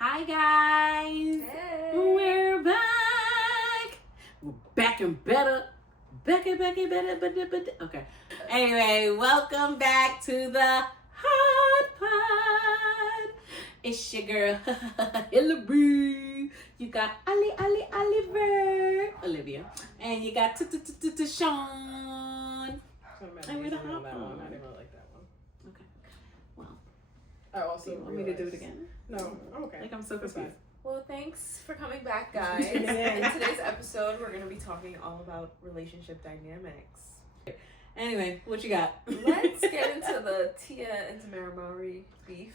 Hi guys, Hey. we're back. We're back and better. Better. Okay. Anyway, welcome back to the Hot Pod. It's your girl, Hilary. You got Oliver, Olivia, and you got Sean. And with a hot that one. I didn't really like that one. Okay. Well, I also want me to do it again? No, I'm okay. Like I'm so confused. Well, thanks for coming back, guys. In today's episode, we're going to be talking all about relationship dynamics. Anyway, what you got? Let's get into the Tia and Tamera Mowry beef.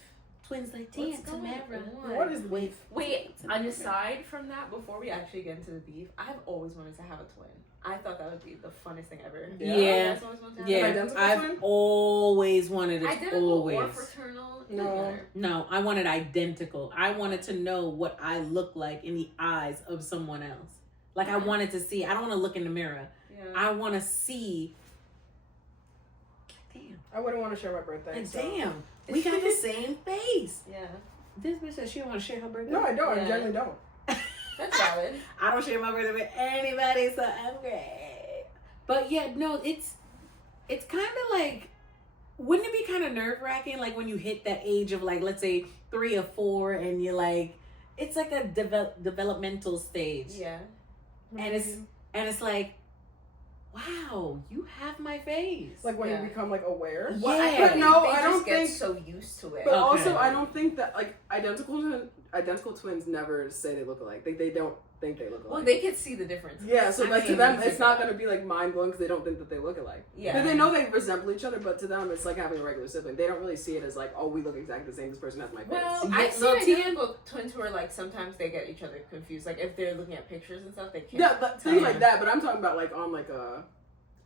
Twins like Tia and What's going Tamera. on? What is beef? Wait, aside from that, before we actually get into the beef, I've always wanted to have a twin. I thought that would be the funnest thing ever. Yeah. You guys always wanted to have Yeah, Identical I've twin? always wanted it. Identical Always. or fraternal? Doesn't No. matter. No, I wanted identical. I wanted to know what I look like in the eyes of someone else. Like I wanted to see. I don't want to look in the mirror. Yeah. I want to see. Damn. I wouldn't want to share my birthday. Like, so. damn. We got the same face. Yeah. This bitch said she don't want to share her birthday. No, I don't. Yeah. I generally don't. That's valid. I don't share my birthday with anybody, so I'm great. But yeah, no, it's kind of like, wouldn't it be kind of nerve wracking, like when you hit that age of like, let's say 3 or 4, and you're like, it's like a developmental stage, Yeah. and it's like, wow, you have my face. Like when Yeah. you become like aware. Yeah. But no, they I just don't get think. so used to it. But Okay. also, I don't think that like identical twins never say they look alike. They don't think they look alike. Well, they can see the difference. Yeah, so I like to mean, them, it's it's not gonna be like mind blowing because they don't think that they look alike. Yeah. But they know they resemble each other, but to them, it's like having a regular sibling. They don't really see it as like, oh, we look exactly the same. This person has my face. Well, Yeah, I've well, seen identical twins who are like sometimes they get each other confused. Like if they're looking at pictures and stuff, they can't. yeah, but tell. things like that. But I'm talking about like on like a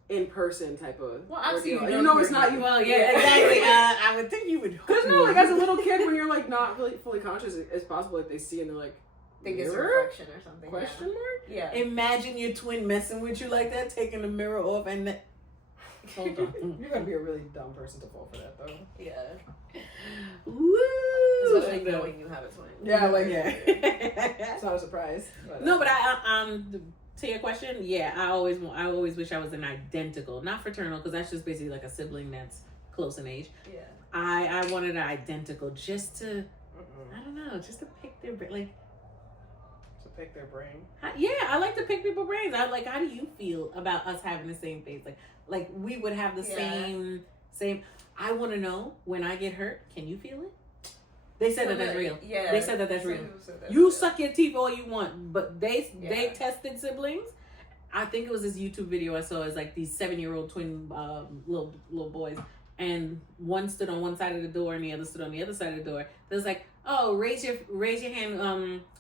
in-person type of. Well, obviously ordeal. you You know know it's not you. Well, yeah, exactly. I would think you would. Because no, like as a little kid, when you're like not really fully conscious, it's possible like they see and they're like, think it's a mirror? reflection or something. Question mark? Yeah. Imagine your twin messing with you like that, taking the mirror off, and hold on. You're gonna be a really dumb person to fall for that though. Yeah. Woo! Especially knowing you have a twin. Yeah, like Yeah. it's not a surprise. No, but to your question, yeah, I always wish I was an identical, not fraternal, because that's just basically like a sibling that's close in age. Yeah. I wanted an identical just to, I don't know, just to pick their like. To pick their brain. Yeah, I like to pick people's brains. I like. How do you feel about us having the same face? Like we would have the same. I want to know when I get hurt. Can you feel it? They said that that's real. Yeah. They said that that's Some real. people said that's You real. suck your teeth all you want, but they Yeah. tested siblings. I think it was this YouTube video I saw. It's like these 7-year-old twin little boys, and one stood on one side of the door and the other stood on the other side of the door. It was like, oh, raise your hand.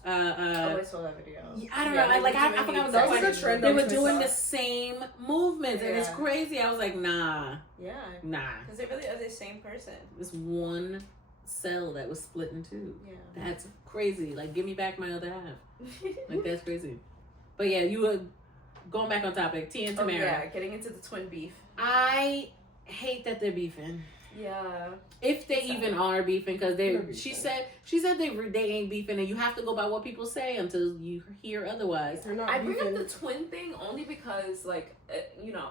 I saw that video. I don't know. I forgot what the That's point. a good trend They on were TikTok. doing the same movements, and it's Yeah. crazy. I was like, nah. Yeah. Because they really are the same person. it's one cell that was split in two. Yeah. That's crazy. Like, give me back my other half. Like, that's crazy. But yeah, you were going back on topic. Tia and Tamera. Yeah, getting into the twin beef. I hate that they're beefing. Yeah. If they even are beefing, because They're she beefing. said they ain't beefing, and you have to go by what people say until you hear otherwise. They're not I bring beefing. up the twin thing only because, like,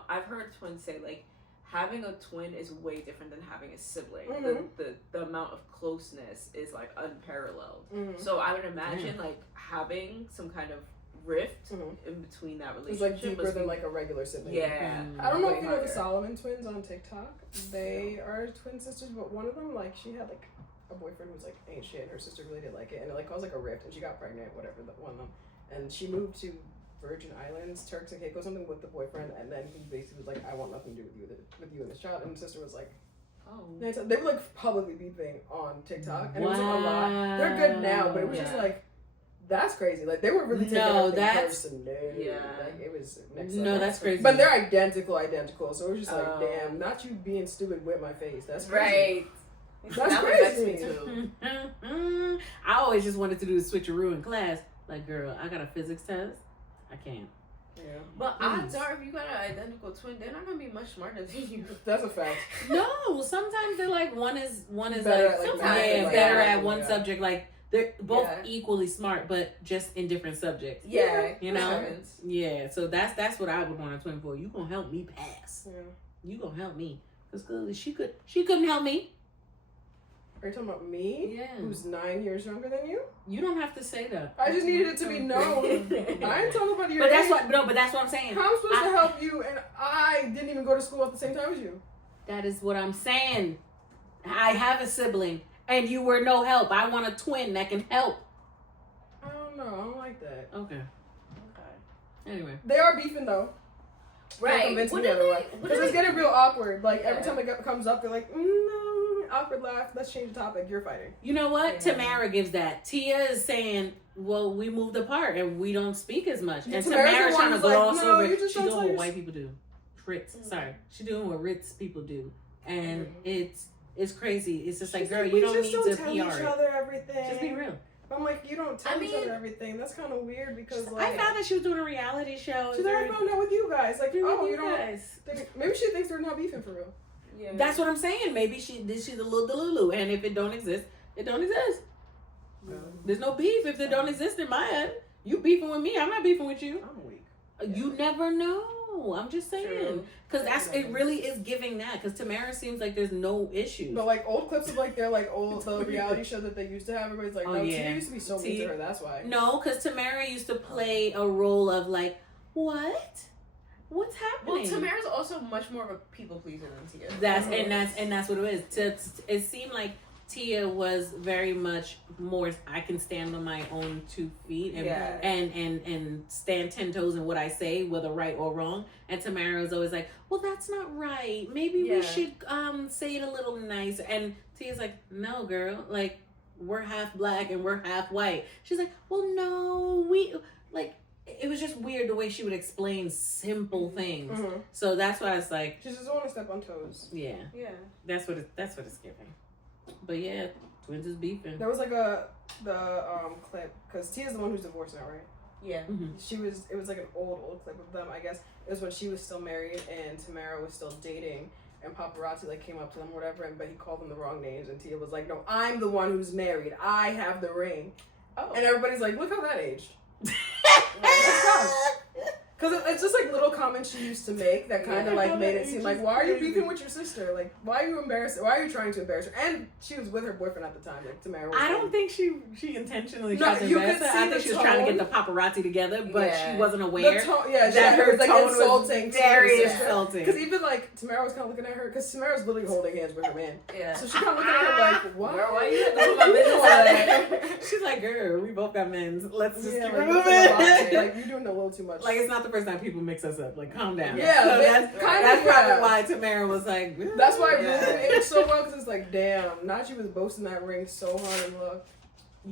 I've heard twins say, like, having a twin is way different than having a sibling. Mhm. The amount of closeness is, like, unparalleled. Mhm. So I would imagine, like, having some kind of rift Mhm. in between that It's relationship. like deeper must than be- like a regular sibling. Yeah. I don't know Way if you know the harder. Solomon twins on TikTok. They are twin sisters, but one of them, like, she had like a boyfriend who was like ain't shit, and her sister really didn't like it, and it like caused like a rift, and she got pregnant, whatever, one of them, and she moved to Virgin Islands, Turks and Caicos, something with the boyfriend, and then he basically was like, I want nothing to do with you and this child, and the sister was like, Oh. they were like publicly beefing on TikTok, and it was like a lot. They're good now, but it was just Yeah. like. That's crazy. Like they were really taking No, everything that's- personal. Yeah. Like it was next No, level. that's crazy. But they're identical. So it was just like, Oh. damn, not you being stupid with my face. That's crazy. Right. That's That would vex crazy. me too. I always just wanted to do a switcheroo in class. Like, girl, I got a physics test. I can't. Yeah. But Please. odds are, if you got an identical twin, they're not gonna be much smarter than you. That's a fact. No, sometimes they're like one is Better like at, like, sometimes, yeah, like, better yeah, at one yeah. subject. Like They're both equally smart, but just in different subjects. Yeah, you know. Yeah, so that's what I would want a twin for. You gonna help me pass? Yeah. You gonna help me? Because clearly she couldn't help me. Are you talking about me? Yeah. Who's 9 years younger than you? You don't have to say that. I just needed it to be known. I ain't talking about your But that's age. but that's what I'm saying. How am I supposed to help you and I didn't even go to school at the same time as you? That is what I'm saying. I have a sibling and you were no help. I want a twin that can help. I don't know. I don't like that. Okay. Anyway. They are beefing though. Right. Convince me otherwise. Because it's getting real awkward. Like every time it comes up, they're like, no, awkward laugh. Let's change the topic. You're fighting. You know what? Yeah. Tamera gives that. Tia is saying, well, we moved apart and we don't speak as much. And Tamera's trying to gloss over it. She's doing what white people do. Ritz. Sorry. She's doing what Ritz people do. And it's crazy. It's just like, girl, you don't need to PR each other everything. Just be real. I'm like, you don't tell each other everything. That's kind of weird because like I found that she was doing a reality show. She's like, I found out with you guys. Like, oh, you don't. Guys. Maybe she thinks they're not beefing for real. Yeah. That's what I'm saying. Maybe she's a little delulu, and if it don't exist, it don't exist. There's no beef if it don't exist in my head. You beefing with me? I'm not beefing with you. I'm weak. You never know. I'm just saying, because it really is giving that. Because Tamera seems like there's no issues. But like old clips of like their like old the reality show that they used to have, everybody's like, Tia used to be so mean to her. That's why. No, because Tamera used to play a role of like, what's happening? Well, Tamera's also much more of a people pleaser than Tia. That's what it is. It seemed like Tia was very much more, I can stand on my own 2 feet and stand 10 toes in what I say, whether right or wrong. And Tamera was always like, well, that's not right. Maybe we should say it a little nicer. And Tia's like, no, girl, like, we're half black and we're half white. She's like, well, no, it was just weird the way she would explain simple things. Mm-hmm. So that's why it's like, she just want to step on toes. Yeah. That's what it's giving. But yeah, twins is beefing. There was like the clip because Tia's the one who's divorced now, right? Yeah. Mm-hmm. It was like an old clip of them. I guess it was when she was still married and Tamera was still dating, and paparazzi like came up to them or whatever, but he called them the wrong names, and Tia was like, no, I'm the one who's married. I have the ring. Oh. And everybody's like, look how that aged. Because it's just like little comments she used to make that kind of like made it seem like, why are you beefing with your sister? Like, why are you embarrassed? Why are you trying to embarrass her? And she was with her boyfriend at the time, like Tamera. I don't think she intentionally tried to embarrass her. I think she was trying to get the paparazzi together, but she wasn't aware that her like tone insulting, was very insulting. Because even like Tamera was kind of looking at her, because Tamera's literally holding hands with her man. Yeah. So she kind of looking at her like, what? Girl, why you have to put my business out there? She's like, girl, we both got men's. Let's just keep like, moving. Like, you're doing a little too much. Like, it's not the first time people mix us up. Like, calm down. Yeah, so that's probably why Tamera was like, that's why it aged so well, because it's like, damn, Najee was boasting that ring so hard and look.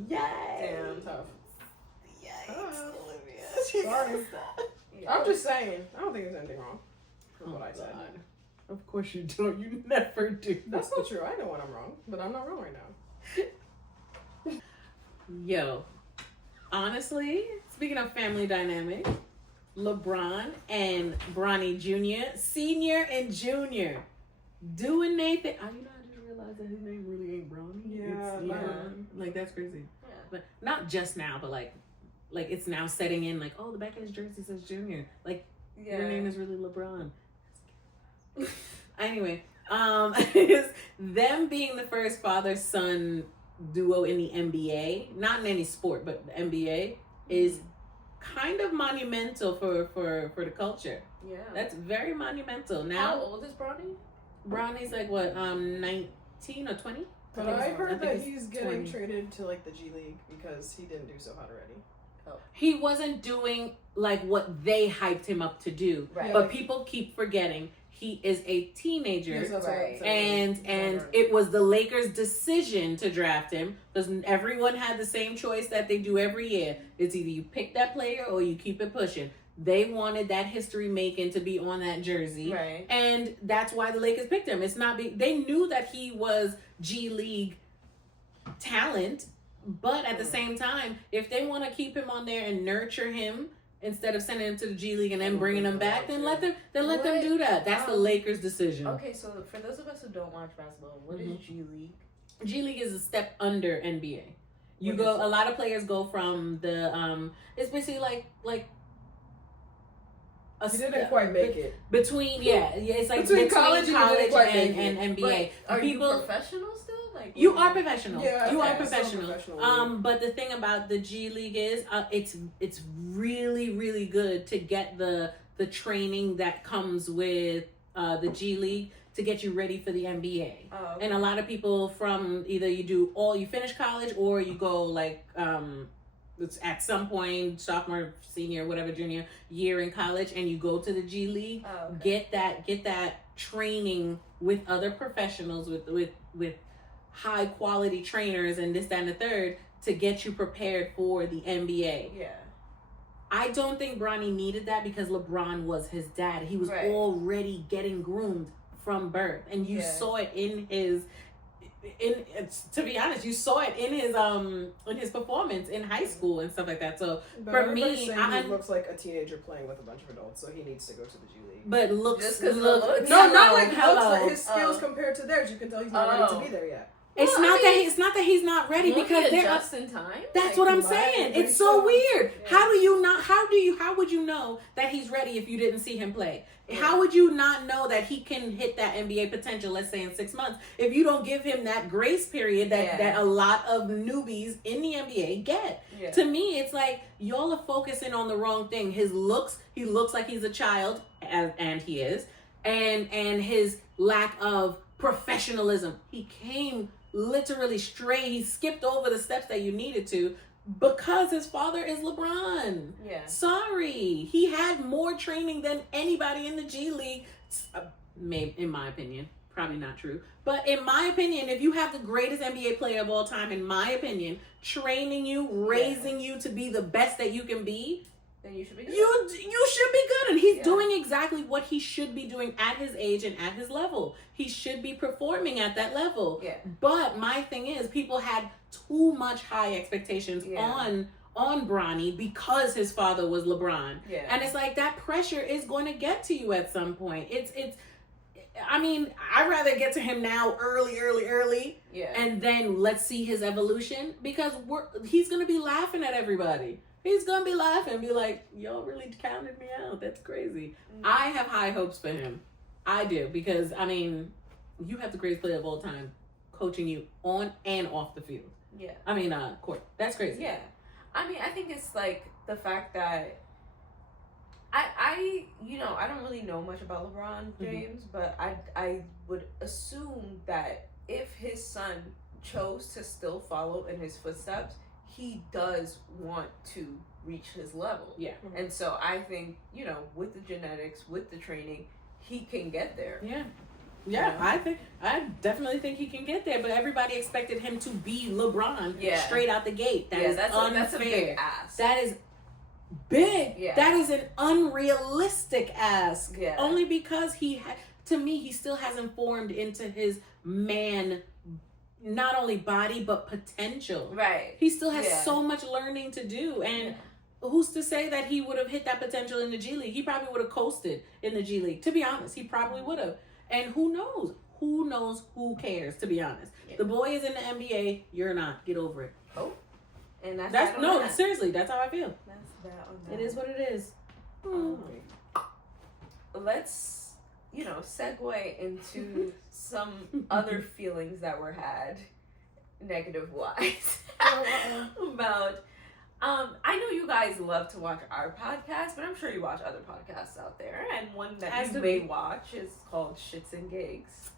Damn, tough. Yikes, Olivia. Sorry. I'm just saying, I don't think there's anything wrong with what I said. Of course you don't. You never do. That's not true. I know when I'm wrong, but I'm not wrong right now. Yo, honestly, speaking of family dynamic, LeBron and Bronnie Jr., Senior and Junior, doing Nathan. Oh, you know, I just realized that his name really ain't Bronnie. Yeah, it's LeBron. Like, that's crazy. Yeah. But not just now, but like it's now setting in. Like, oh, the back of his jersey says Junior. Like, your name is really LeBron. Anyway, them being the first father-son duo in the NBA, not in any sport, but the NBA is kind of monumental for the culture. Yeah, that's very monumental. Now, how old is Bronnie? Bronnie's like what, 19 or 20? But I heard that he's getting traded to like the G League because he didn't do so hot already. Oh. He wasn't doing like what they hyped him up to do, right. But people keep forgetting he is a teenager, yes, that's right. and it was the Lakers' decision to draft him because everyone had the same choice that they do every year. It's either you pick that player or you keep it pushing. They wanted that history making to be on that jersey, right? And that's why the Lakers picked him. It's not they knew that he was G League talent, but at the same time, if they want to keep him on there and nurture him instead of sending him to the G League and then bringing him back, then let them do that. That's the Lakers' decision. Okay, so for those of us who don't watch basketball, what is G League? G League is a step under NBA. You go. A lot of players go from the It's basically like. You didn't quite make it. Between it's like between college and NBA. Are you professional still? Like you are professional. Yeah, you are professional. But the thing about the G League is, it's really really good to get the training that comes with the G League to get you ready for the NBA. Oh, okay. And a lot of people from either you finish college or you go like it's at some point sophomore, senior, whatever, junior year in college, and you go to the G League. Oh, okay. Get that training with other professionals with high quality trainers and this, that, and the third to get you prepared for the NBA. Yeah. I don't think Bronny needed that because LeBron was his dad. He was already getting groomed from birth, and you saw it to be honest, you saw it in his performance in high school and stuff like that. So but for me, he looks like a teenager playing with a bunch of adults, so he needs to go to the G League. But looks no, not like looks, like his skills compared to theirs. You can tell he's not ready to be there yet. It's not that he's not ready because they're just in time. That's what I'm saying. It's so weird. Yeah. How would you know that he's ready if you didn't see him play? Yeah. How would you not know that he can hit that NBA potential, let's say in 6 months, if you don't give him that grace period that a lot of newbies in the NBA get? Yeah. To me, it's like y'all are focusing on the wrong thing. His looks, he looks like he's a child, and he is, and his lack of professionalism. He came literally straight. He skipped over the steps that you needed to because his father is LeBron. Yeah. Sorry. He had more training than anybody in the G League. Maybe, in my opinion. Probably not true. But in my opinion, if you have the greatest NBA player of all time, in my opinion, training you, raising you to be the best that you can be, then you should be good. You should be good. And he's doing exactly what he should be doing at his age and at his level. He should be performing at that level. Yeah. But my thing is, people had too much high expectations on Bronny because his father was LeBron. Yeah. And it's like that pressure is going to get to you at some point. I mean, I'd rather get to him now early. Yeah. And then let's see his evolution because he's going to be laughing at everybody. He's going to be laughing, be like, y'all really counted me out. That's crazy. Mm-hmm. I have high hopes for him. I do. Because, I mean, you have the greatest player of all time coaching you on and off the field. Yeah. I mean, court. That's crazy. Yeah. I mean, I think it's like the fact that I don't really know much about LeBron James, but I would assume that if his son chose to still follow in his footsteps, he does want to reach his level. Yeah. Mm-hmm. And so I think, with the genetics, with the training, he can get there. Yeah. Yeah, I definitely think he can get there, but everybody expected him to be LeBron straight out the gate. That's unfair. That's a big ask. That is big. Yeah. That is an unrealistic ask. Yeah. Only because to me, he still hasn't formed into his man, not only body, but potential. Right. He still has so much learning to do. And who's to say that he would have hit that potential in the G League? He probably would have coasted in the G League. To be honest, he probably would have. And who knows? Who knows? Who cares, to be honest? Yeah. The boy is in the NBA. You're not. Get over it. Oh. And that's no, seriously, that's how I feel. That's that on that. It is what it is. Let's, segue into some other feelings that were had, negative-wise, about... I know you guys love to watch our podcast, but I'm sure you watch other podcasts out there. And one that you may watch is called ShitsnGigz.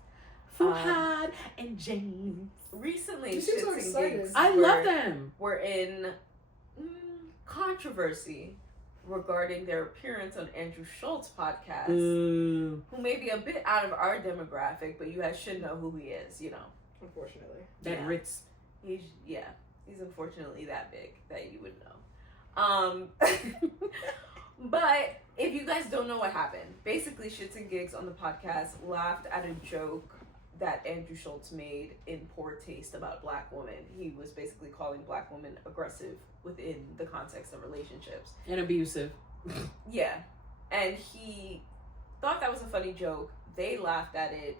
Fuhad and James. Recently, ShitsnGigz. I love them. We're in controversy regarding their appearance on Andrew Schultz's podcast, who may be a bit out of our demographic, but you guys should know who he is, Unfortunately. That Ritz. He's unfortunately that big that you would know. But if you guys don't know what happened, basically ShitsnGigz on the podcast laughed at a joke that Andrew Schultz made in poor taste about black women. He was basically calling black women aggressive within the context of relationships. And abusive. Yeah. And he thought that was a funny joke. They laughed at it.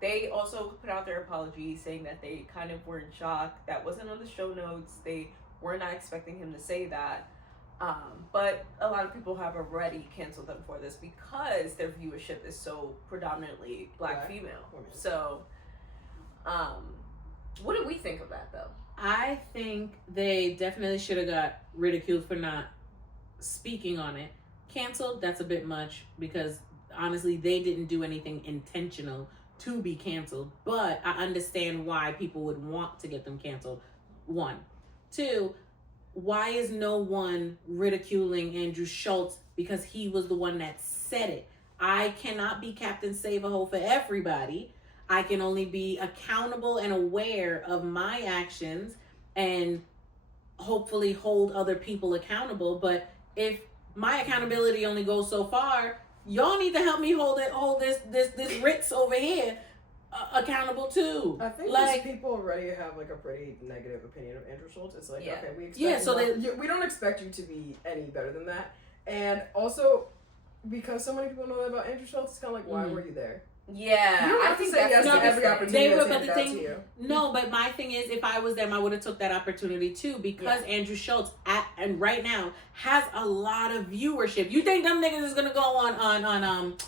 They also put out their apology saying that they kind of were in shock. That wasn't on the show notes. They were not expecting him to say that. But a lot of people have already canceled them for this because their viewership is so predominantly black female. Women. So, what do we think of that, though? I think they definitely should have got ridiculed for not speaking on it. Canceled, that's a bit much because honestly, they didn't do anything intentional to be canceled. But I understand why people would want to get them canceled. 1. 2, why is no one ridiculing Andrew Schultz because he was the one that said it? I cannot be Captain Save-A-Ho for everybody. I can only be accountable and aware of my actions and hopefully hold other people accountable. But if my accountability only goes so far, y'all need to help me hold this Ritz over here accountable too. I think like people already have like a pretty negative opinion of Andrew Schultz. It's like, okay, we don't expect you to be any better than that. And also, because so many people know that about Andrew Schultz, it's kind of like, why were you there? Yeah, you don't have to say yes to every opportunity. No, but my thing is, if I was them, I would have took that opportunity too, because Andrew Schultz and right now has a lot of viewership. You think them niggas is gonna go on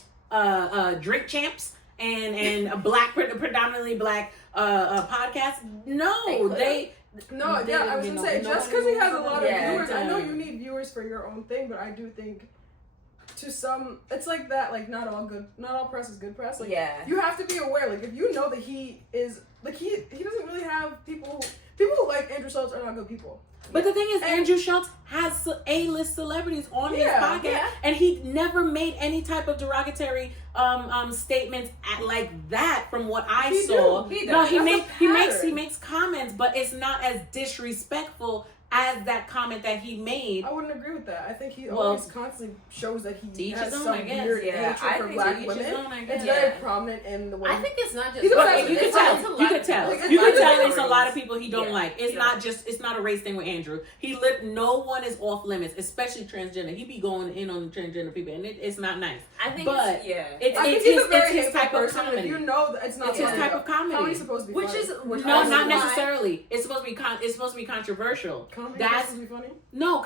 Drink Champs and a predominantly black podcast? No, they. No, I was gonna say, just because he has a lot of viewers, I know you need viewers for your own thing, but I do think to some, it's like that, like not all press is good press. Like, you have to be aware, like if you know that he is, like he doesn't really have people who like Andrew Schultz are not good people. But the thing is, Andrew Schultz has A-list celebrities on his podcast, and he never made any type of derogatory statements like that. From what I saw, he makes comments, but it's not as disrespectful as that comment that he made. I wouldn't agree with that. I think he always constantly shows that he has some weird hatred for black women. It's very prominent in the way. I think it's not just. You can tell. It's a lot of people he don't like. It's not a race thing with Andrew. No one is off limits, especially transgender. He be going in on transgender people, and it's not nice. I think it's his type of comedy. You know, it's not his type of comedy. How are you supposed to be? No, not necessarily. It's supposed to be controversial. That's supposed to be funny? No,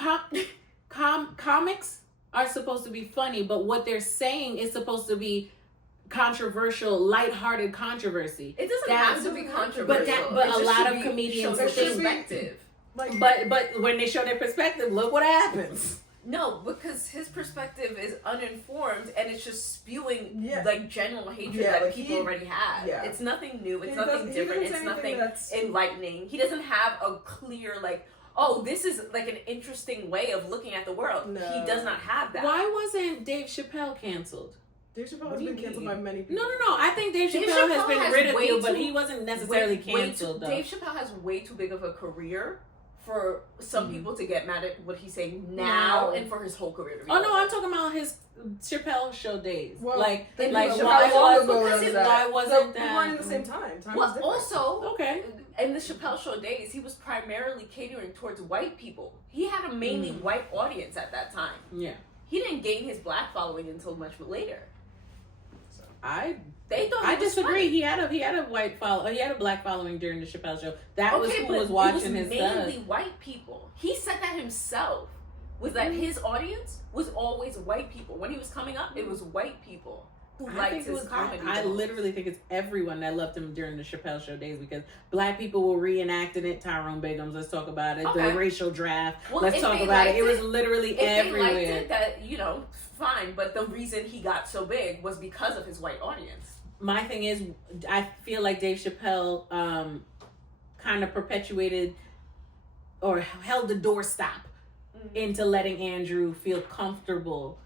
comics are supposed to be funny, but what they're saying is supposed to be controversial, lighthearted controversy. It doesn't have to be controversial. But a lot of comedians perspective. But when they show their perspective, look what happens. No, because his perspective is uninformed and it's just spewing like general hatred that people already have. Yeah. It's nothing new. It's nothing different. It's nothing enlightening. He doesn't have a clear this is like an interesting way of looking at the world. No. He does not have that. Why wasn't Dave Chappelle canceled? Dave Chappelle has been canceled by many people. No. I think Dave Chappelle has been ridiculed, but he wasn't necessarily canceled, though. Dave Chappelle has way too big of a career for some people to get mad at what he's saying now and for his whole career to be over. I'm talking about his Chappelle show days. Well, why wasn't that? We weren't in the same time. In the Chappelle show days, he was primarily catering towards white people. He had a mainly white audience at that time. Yeah. He didn't gain his black following until much later. So I disagree. Funny. He had a black following during the Chappelle show. That was who was watching his stuff. Mainly white people. He said that himself. Was that his audience was always white people. When he was coming up, it was white people who liked his comedy. I literally think it's everyone that loved him during the Chappelle show days because black people were reenacting it. Tyrone Biggums, let's talk about it. Okay. The racial draft, let's talk about it. It was literally everywhere. If they liked it, that, fine. But the reason he got so big was because of his white audience. My thing is, I feel like Dave Chappelle kind of perpetuated or held the doorstop into letting Andrew feel comfortable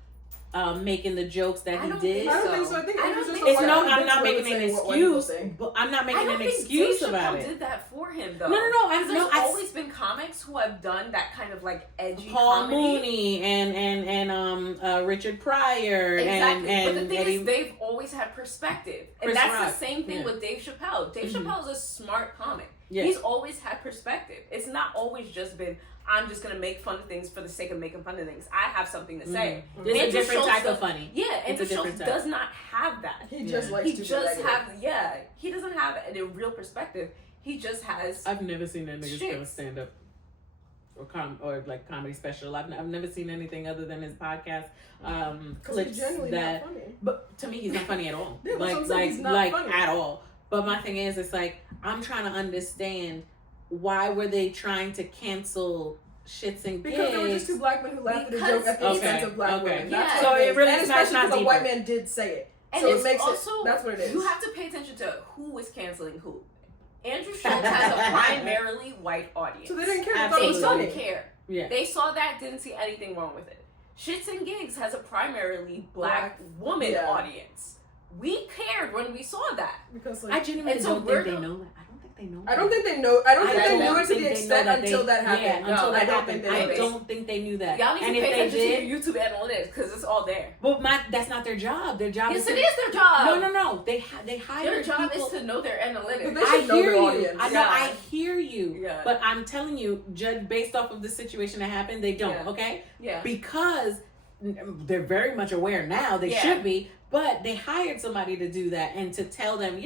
making the jokes that he did. I don't think so. I think I'm not making an excuse. But I'm not making an excuse about it. Dave Chappelle did that for him, though. No. There's always been comics who have done that kind of like edgy Paul comedy. Mooney and Richard Pryor. Exactly. And but the thing is, they've always had perspective, and that's the same thing with Dave Chappelle. Dave Chappelle is a smart comic. Yeah. He's always had perspective. It's not always just been, I'm just going to make fun of things for the sake of making fun of things. I have something to say. There's a different type of funny. Yeah, Andrew Schultz does not have that. He just likes to he doesn't have a real perspective. He just has... I've never seen that nigga do a stand-up or like comedy special. I've never seen anything other than his podcast clips that. Not funny. But to me, he's not funny at all. Yeah, like at all. But my thing is, it's like I'm trying to understand why were they trying to cancel Shits and Gigs? Because there were just two black men who laughed at a joke at the expense of black women. Yeah. So it really is especially not because a deeper. white man did say it. And so it's it makes also, it. That's what it is. You have to pay attention to who is canceling who. Andrew Schultz has a primarily white audience. So they didn't care. They They don't care. Yeah. They saw that, didn't see anything wrong with it. Shits and Gigs has a primarily black woman audience. We cared when we saw that. Because I genuinely don't think they know that. I don't think they know. I don't think they knew it to the extent until that happened. Yeah, until that happened. I don't think they knew that. Y'all need and to if pay they attention did, to your YouTube analytics because it's all there. But that's not their job. Their job yes, is it is their job. No. They hire Their job people. is to know their analytics. But they should know their audience. I know. I hear you. Yeah. But I'm telling you, judge based off of the situation that happened, they don't. Yeah. Okay. Yeah. Because they're very much aware now. They should be. But they hired somebody to do that and to tell them,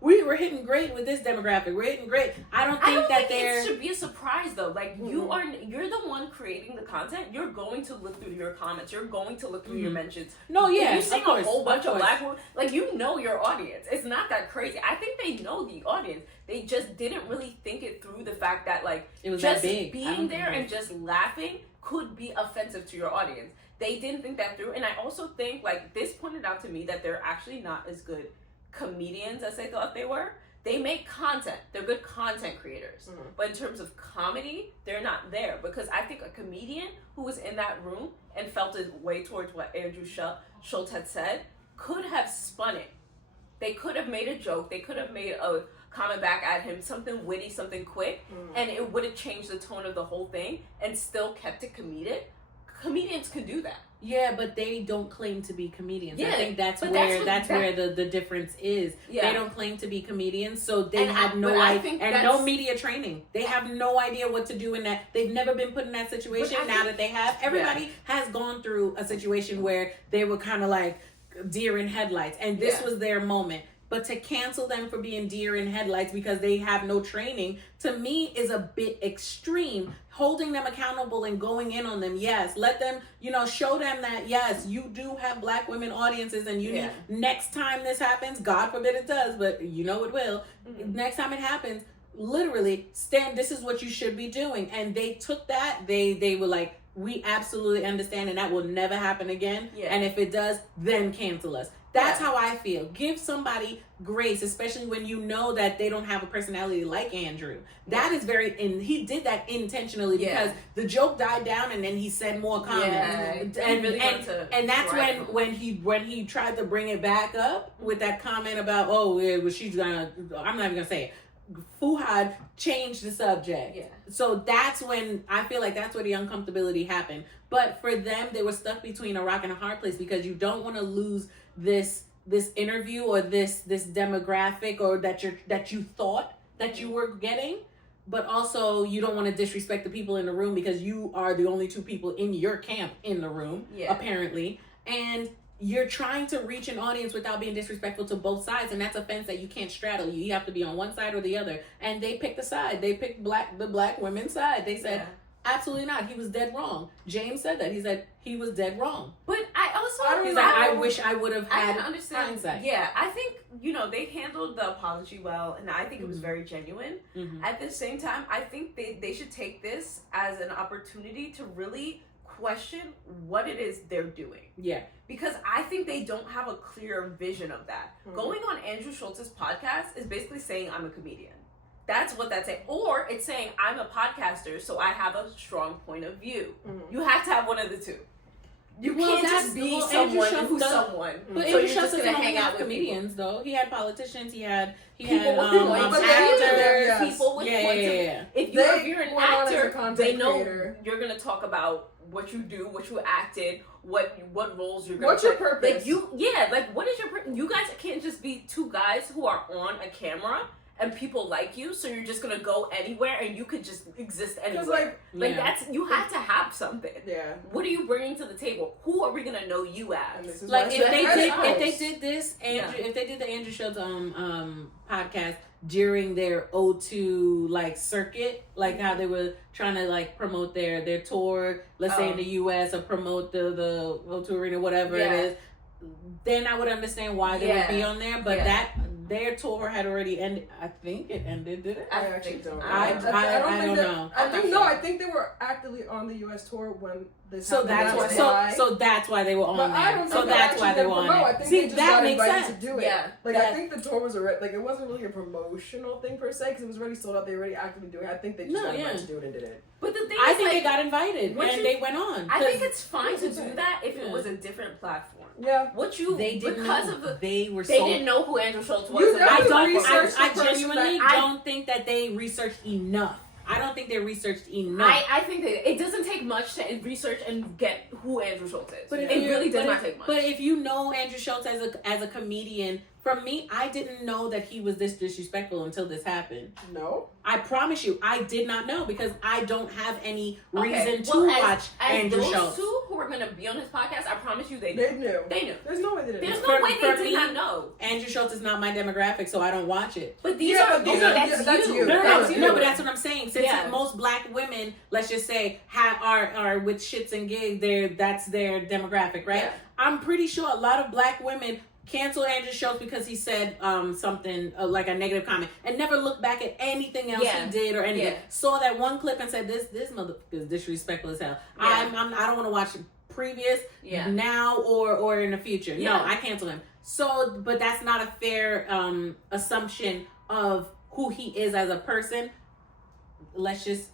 we were hitting great with this demographic. We're hitting great. I don't think it should be a surprise though. Like you're the one creating the content. You're going to look through your comments. You're going to look through your mentions. No, yeah, you see a whole bunch of black women. Like you know your audience. It's not that crazy. I think they know the audience. They just didn't really think it through. The fact that like it was just that big. Being there and just laughing could be offensive to your audience. They didn't think that through. And I also think, like, this pointed out to me that they're actually not as good comedians as they thought they were. They make content. They're good content creators. Mm-hmm. But in terms of comedy, they're not there. Because I think a comedian who was in that room and felt his way towards what Andrew Schultz had said could have spun it. They could have made a joke. They could have made a comment back at him, something witty, something quick, and it would have changed the tone of the whole thing and still kept it comedic. Comedians can do that. Yeah, but they don't claim to be comedians. Yeah, I think that's where the difference is. Yeah. They don't claim to be comedians, so they have no idea and no media training. They have no idea what to do in that. They've never been put in that situation. Now that they have, everybody has gone through a situation where they were kind of like deer in headlights, and this was their moment. But to cancel them for being deer in headlights because they have no training, to me, is a bit extreme. Holding them accountable and going in on them, yes. Let them, show them that, yes, you do have black women audiences and you need, next time this happens, God forbid it does, but it will. Mm-hmm. Next time it happens, literally, this is what you should be doing. And they took that, they were like, we absolutely understand and that will never happen again. Yeah. And if it does, then cancel us. That's how I feel. Give somebody grace, especially when you know that they don't have a personality like Andrew. That is he did that intentionally because the joke died down and then he said more comments. And that's when he tried to bring it back up with that comment about, she's gonna, I'm not even gonna say it. Fuhad changed the subject. Yeah. So that's when I feel like that's where the uncomfortability happened. But for them, they were stuck between a rock and a hard place because you don't want to lose this interview or this demographic or that you thought that you were getting, but also you don't want to disrespect the people in the room because you are the only two people in your camp in the room, apparently, and you're trying to reach an audience without being disrespectful to both sides, and that's a fence that you can't straddle. You have to be on one side or the other, and they picked a side. They picked the black women's side. They said, absolutely not. He was dead wrong. James said that. He said he was dead wrong. But I wish I would have had hindsight. Yeah, I think, they handled the apology well, and I think it was very genuine. Mm-hmm. At the same time, I think they should take this as an opportunity to really question what it is they're doing. Yeah. Because I think they don't have a clear vision of that. Mm-hmm. Going on Andrew Schultz's podcast is basically saying I'm a comedian. That's what that's saying. Or it's saying I'm a podcaster, so I have a strong point of view. Mm-hmm. You have to have one of the two. You can't just be someone who's someone. But so Andrew Schultz doesn't hang out with comedians, though. He had politicians. He had actors. People with points. If you're an actor, they know you're gonna talk about what you do, what you acted, what roles you're gonna play. What's your purpose? What is your purpose? You guys can't just be two guys who are on a camera and people like you, so you're just gonna go anywhere and you could just exist anywhere. Like that's, you have to have something. Yeah. What are you bringing to the table? Who are we gonna know you as? Like if they did this, Yeah. if they did the Andrew Schultz podcast during their O2 like circuit, like how they were trying to like promote their tour, let's say in the US, or promote the O2 Arena, whatever it is, then I would understand why they would be on there. But that their tour had already ended. I think it ended, did it? I actually don't. I don't know. I think they were actively on the US tour when this happened. So that's why they were on there. I don't so that's why they were on there. I think See, they just that got makes invited sense. to do it. Yeah. Like I think the tour was already, like, it wasn't really a promotional thing per se, because it was already sold out. They were already actively doing it. I think they just got invited to do it and did it. But the thing I is, think like, they got invited and they went on. I think it's fine to do that if it was a different platform. Yeah. What you they didn't because know. of the they didn't know who Andrew Schultz was. I genuinely don't think that they researched enough. I don't think they researched enough. I think that it doesn't take much to research and get who Andrew Schultz is. But it really does not take much. But if you know Andrew Schultz as a comedian, from me, I didn't know that he was this disrespectful until this happened. No. I promise you, I did not know, because I don't have any reason to watch Andrew Schultz. Those two who are going to be on this podcast, I promise you they knew. They knew. There's no way they didn't. There's no way they did not know. Andrew Schultz is not my demographic, so I don't watch it. But that's you. No, but that's what I'm saying. Since most black women, let's just say, are with ShitsnGigz, that's their demographic, right? Yeah. I'm pretty sure a lot of black women cancel Andrew Schultz because he said something like a negative comment and never looked back at anything else he did or anything. Saw that one clip and said, this motherfucker is disrespectful as hell. I don't want to watch previous, now or in the future. No, I cancel him. So, but that's not a fair assumption of who he is as a person. Let's just,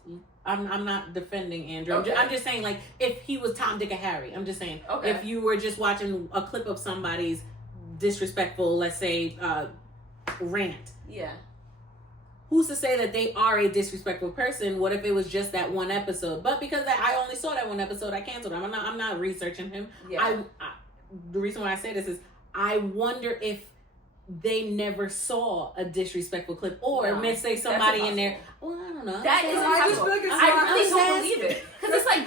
I'm not defending Andrew. Okay. I'm just saying, like, if he was Tom, Dick, or Harry, I'm just saying, if you were just watching a clip of somebody's disrespectful, let's say, rant. Yeah. Who's to say that they are a disrespectful person? What if it was just that one episode? But because I only saw that one episode, I canceled him. I'm not researching him. Yeah. The reason why I say this is I wonder if they never saw a disrespectful clip, or let's say somebody in there. Well, I don't know. That is impossible. I really don't believe it, because it's like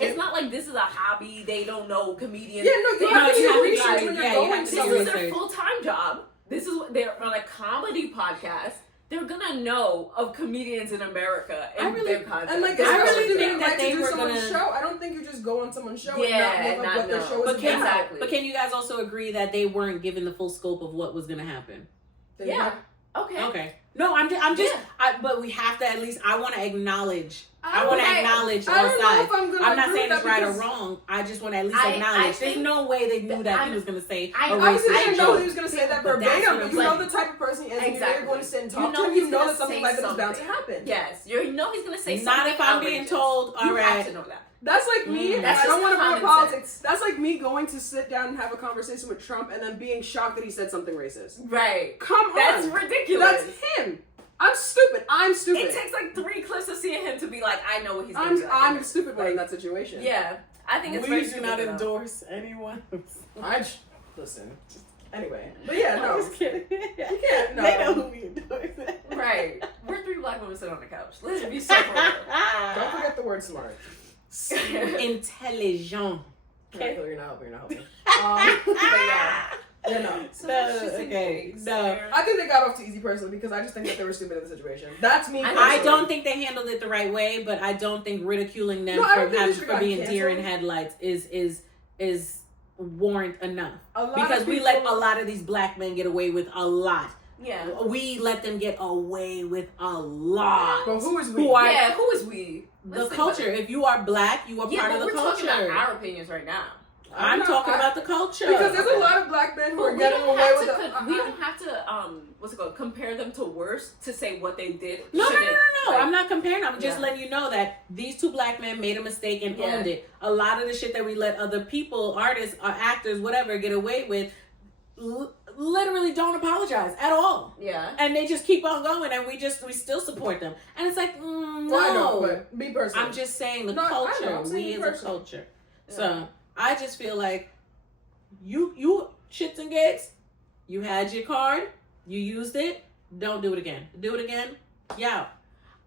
it's not like this is a hobby. They don't know comedians. Yeah, no, you have to do research when you're going. This is their full-time job. This is what they're on a comedy podcast. They're gonna know of comedians in America and their content. And like, I really think that they were someone's show. I don't think you just go on someone's show and not know what their show is about. But can you guys also agree that they weren't given the full scope of what was gonna happen? Yeah. Okay. No, but we have to at least. I want to acknowledge. I want to acknowledge all sides. I'm not saying it's right or wrong. I just want to at least acknowledge. There's no way they knew that he was going to say a racist joke. I didn't know he was going to say that verbatim, but you know the type of person he is, and you're going to sit and talk to him. You know that something like that is bound to happen. Yes, you know he's going to say something. Not if I'm being told. All right. You have to know that. That's like me. I don't want to bring up politics. That's like me going to sit down and have a conversation with Trump and then being shocked that he said something racist. Right. Come on. That's ridiculous. That's him. I'm stupid. It takes like 3 clips to see him to be like, I know what he's going to say. I'm a stupid one in that situation. Yeah. I think it's very stupid. We do not endorse anyone. Listen. Anyway. But yeah, no. I'm just kidding. You can't. No. They know who we endorse. Right. We're 3 black women sitting on the couch. Let's be so real. Don't forget the word smart. Intelligent. Okay. You're not helping. But yeah. Yeah, no. No. I think they got off too easy personally because I just think that they were stupid in the situation. That's me. I don't think they handled it the right way, but I don't think ridiculing them for being deer in headlights is warrant enough. Because we let a lot of these black men get away with a lot. Yeah. We let them get away with a lot. But who is we? Who is we? The culture. If you are black, you are part of the culture. We're talking about our opinions right now. I'm talking about the culture. Because there's a lot of black men who are getting away with it. We don't have to, compare them to worse to say what they did. No. I'm not comparing. I'm just letting you know that these 2 black men made a mistake and owned it. A lot of the shit that we let other people, artists, or actors, whatever, get away with, literally don't apologize at all. Yeah. And they just keep on going, and we still support them. And it's like, no. Well, I know, but me personally. I'm just saying the culture. We as a culture. Yeah. So I just feel like you ShitsnGigz, you had your card, you used it, Don't do it again. Do it again. Yeah.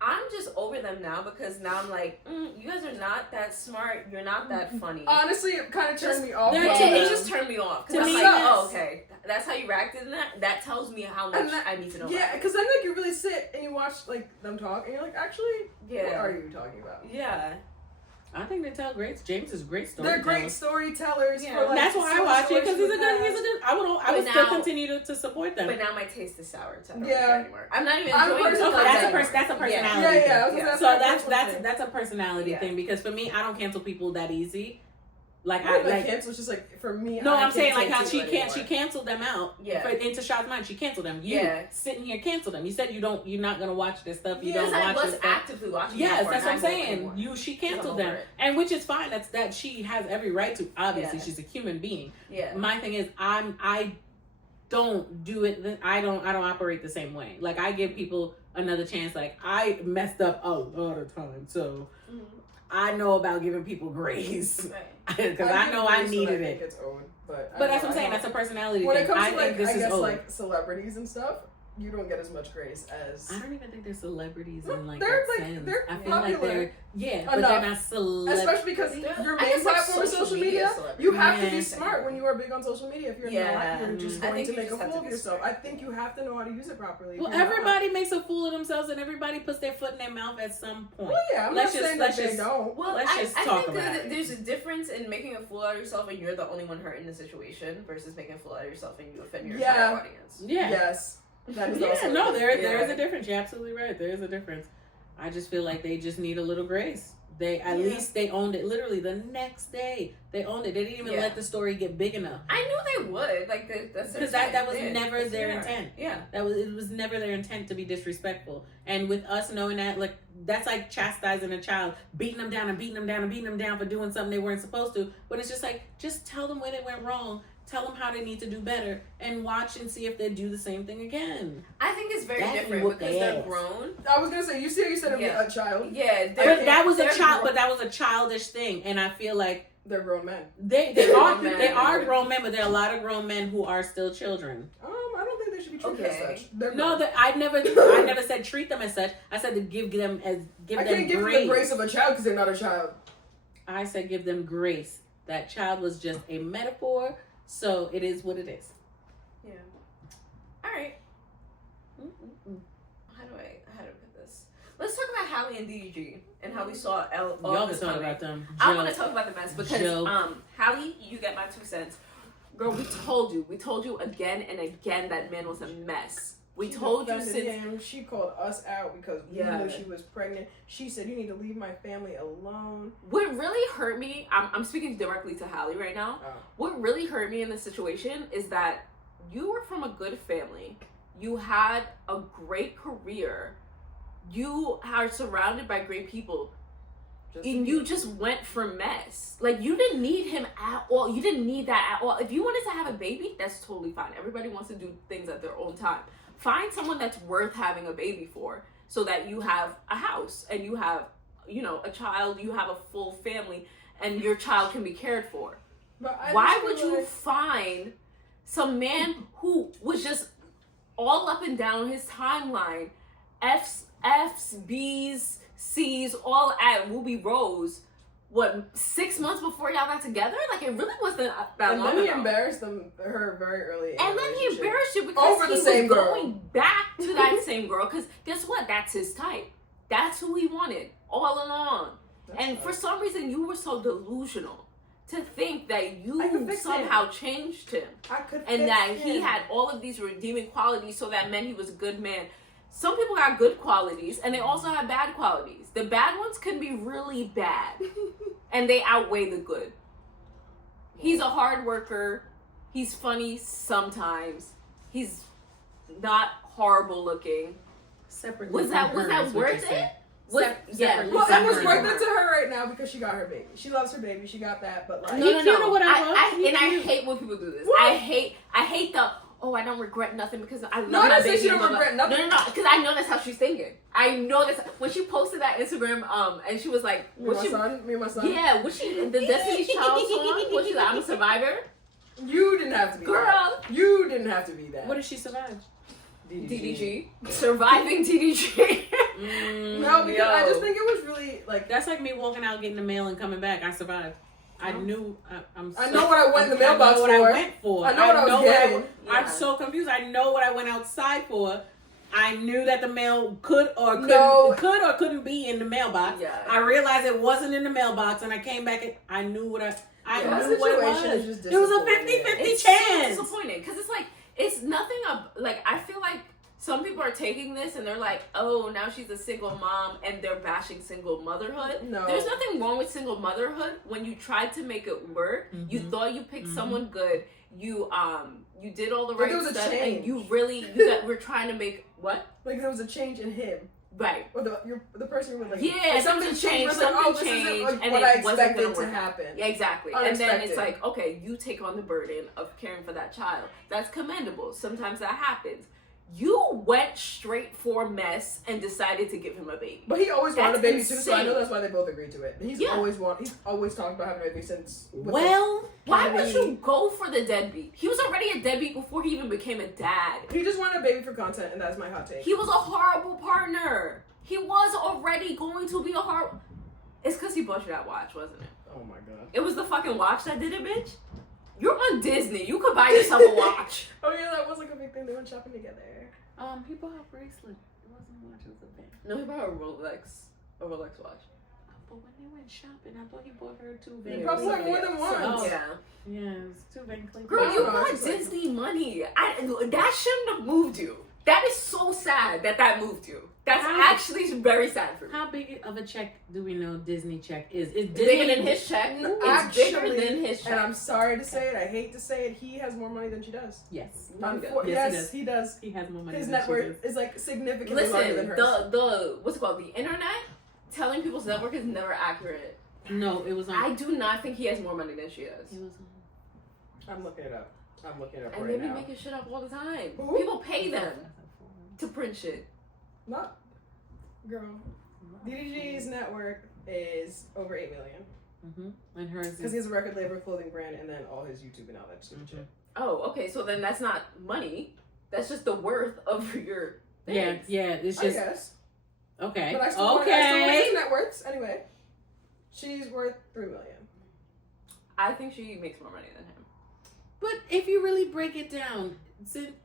I'm just over them now because now I'm like, you guys are not that smart. You're not that funny. Honestly, it kind of turned me off. It just turned me off. Because I'm like, yes. okay, that's how you reacted in that? That tells me how much I need to know. Yeah, because then like you really sit and you watch like them talk and you're like, actually, what are you talking about? Yeah. I think they tell great. James is a great storyteller. They're great storytellers. Yeah. For, like, That's why I watch it because he's a good. I would still now, continue to support them. But now my taste is sour, so I don't Yeah. like it anymore. I'm not even enjoying it. Okay, that's a personality. Yeah. So that's a personality thing because for me, I don't cancel people that easy. Like I like cancel. It's just like for me. No, I'm saying like how she anymore. canceled them out. Yeah. Into Shad's mind, she canceled them. You sitting here cancel them. You said you're not gonna watch this stuff. You don't watch this stuff. Actively watching. Yes, that's what I'm saying. She canceled them, and which is fine. That she has every right to. Obviously, she's a human being. Yeah. My thing is, I don't do it. I don't operate the same way. Like I give people another chance. Like I messed up a lot of times, so. I know about giving people grace because I know I needed it. It's owed, but that's what I'm saying. That's a personality when thing. it comes I to think like, this is owed. like celebrities and stuff, you don't get as much grace as. I don't even think they're celebrities in like they're that like sense. they're I feel popular. like but they're not celebrities. Especially because your main platform is social media. You have to be smart when you are big on social media. If you're not, you're just going to make a fool of yourself. I think you have to know how to use it properly. Well, everybody makes a fool of themselves, and everybody puts their foot in their mouth at some point. Well, yeah, I'm not saying that they don't. Well, let's just talk about that it. There's a difference in making a fool out of yourself and you're the only one hurt in the situation versus making a fool out of yourself and you offend your entire audience. Yeah. Yes. That is also there is a difference. You're absolutely right. There is a difference. I just feel like they just need a little grace. They at least they owned it. Literally the next day they owned it. They didn't even let the story get big enough. I knew they would. Like that's because that was never their intent. Yeah, it was never their intent to be disrespectful. And with us knowing that, like that's like chastising a child, beating them down and beating them down and beating them down for doing something they weren't supposed to. But it's just like just tell them where they went wrong. Tell them how they need to do better and watch and see if they do the same thing again. I think it's very different because they're grown. I was gonna say you said a child. Yeah, but that was a child. But that was a childish thing, and I feel like they're grown men. They are grown men, but there are a lot of grown men who are still children. I don't think they should be treated as such. I never said treat them as such. I said to give them grace. I can't give them the grace of a child because they're not a child. I said give them grace. That child was just a metaphor. So it is what it is. Yeah. All right. How do I put this? Let's talk about Halle and DDG and how we saw Y'all can talk about them. I want to talk about the mess because Halle, you get my 2 cents. Girl, we told you again and again that man was a mess. We told you since him. She called us out because we knew she was pregnant. She said, "You need to leave my family alone." What really hurt me, I'm speaking directly to Halle right now. What really hurt me in this situation is that you were from a good family. You had a great career. You are surrounded by great people. And you just went for mess. Like, you didn't need him at all. You didn't need that at all. If you wanted to have a baby, that's totally fine. Everybody wants to do things at their own time. Find someone that's worth having a baby for so that you have a house and you have, a child, you have a full family and your child can be cared for. Why would you find some man who was just all up and down his timeline, F's, B's, C's, all at Ruby Rose, 6 months before y'all got together? Like, it really wasn't that long ago. And then he embarrassed her very early. And then he embarrassed you because he was going back to that same girl. Because guess what? That's his type. That's who he wanted all along. And for some reason, you were so delusional to think that you somehow changed him. And that he had all of these redeeming qualities, so that meant he was a good man. Some people got good qualities, and they also have bad qualities. The bad ones can be really bad, and they outweigh the good. He's a hard worker. He's funny sometimes. He's not horrible looking. Was that worth it? Well, it was worth it to her right now because she got her baby. She loves her baby. She got that, but like, no. I hate when people do this. What? I hate the. Oh, I don't regret nothing because I love my baby. She don't regret nothing. No, because I know that's how she's thinking. I know that's when she posted that Instagram, and she was like, me and my son. Yeah, was she the Destiny's Child song? Was she like, I'm a survivor? You didn't have to be girl. That. You didn't have to be that. What did she survive? DDG. Surviving DDG. No, because I just think it was really like that's like me walking out, getting the mail, and coming back. I survived. I knew. I know what I went in the mailbox for. I know what I went for. I know what I was getting. I'm so confused. I know what I went outside for. I knew that the mail could or couldn't be in the mailbox. Yeah. I realized it wasn't in the mailbox, and I came back and I knew what I knew what it was. It was a 50-50 chance. So disappointing because it's like it's nothing like I feel like some people are taking this and they're like, oh, now she's a single mom and they're bashing single motherhood. No. There's nothing wrong with single motherhood when you tried to make it work. Mm-hmm. You thought you picked someone good. You did all the right stuff and you were trying to make what? Like there was a change in him. Right. Or the person you were like, yeah, something changed, something changed, and what I expected to happen. Yeah, exactly. Unexpected. And then it's like, okay, you take on the burden of caring for that child. That's commendable. Sometimes that happens. You went straight for mess and decided to give him a baby. But he always wanted a baby too, so I know that's why they both agreed to it. He's always talked about having a baby since. Well, why would you go for the deadbeat? He was already a deadbeat before he even became a dad. He just wanted a baby for content, and that's my hot take. He was a horrible partner. He was already going to be a horrible. It's because he bought you that watch, wasn't it? Oh my god. It was the fucking watch that did it, bitch. You're on Disney. You could buy yourself a watch. Oh yeah, that was like a big thing. They went shopping together. He bought a bracelet. It wasn't a watch. It was a thing. No, he bought a Rolex watch. But when they went shopping, I thought he bought her two Van Cleef. He probably had more than one. Oh, yeah. Yeah, it was two Van Cleef. Girl, you got Disney money. That shouldn't have moved you. That is so sad that moved you. That's actually very sad for me. How big of a check do we know Disney check is? It's bigger than his check. It's bigger than his check. And I'm sorry to say it. I hate to say it. He has more money than she does. Yes. Yes, he does. He has more money his than net worth is like significantly larger larger than hers. The what's it called? The internet telling people's net worth is never accurate. No, it was on. I do not think he has more money than she does. It was on. I'm looking it up. And right they be making shit up all the time. Ooh. People pay them to print shit. Not. Girl, DDG's net worth is over $8 million. Mm-hmm. And hers because he has a record label, clothing brand, and then all his YouTube and all that shit. Oh, okay. So then that's not money. That's just the worth of your things. Yeah. It's just. I guess. Okay. But I still want net worths anyway. She's worth $3 million. I think she makes more money than him. But if you really break it down,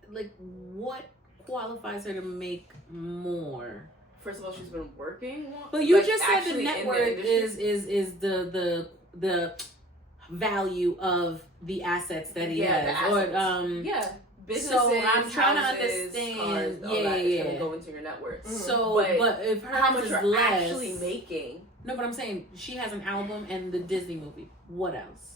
like what qualifies her to make more? First of all, she's been working. But you just said the net worth is the value of the assets that he has. Businesses, so I'm trying houses, to understand. Cars, all that is gonna go into your net worth. Mm-hmm. So, but if hers how much is you're less, actually making? No, but I'm saying she has an album and the Disney movie. What else?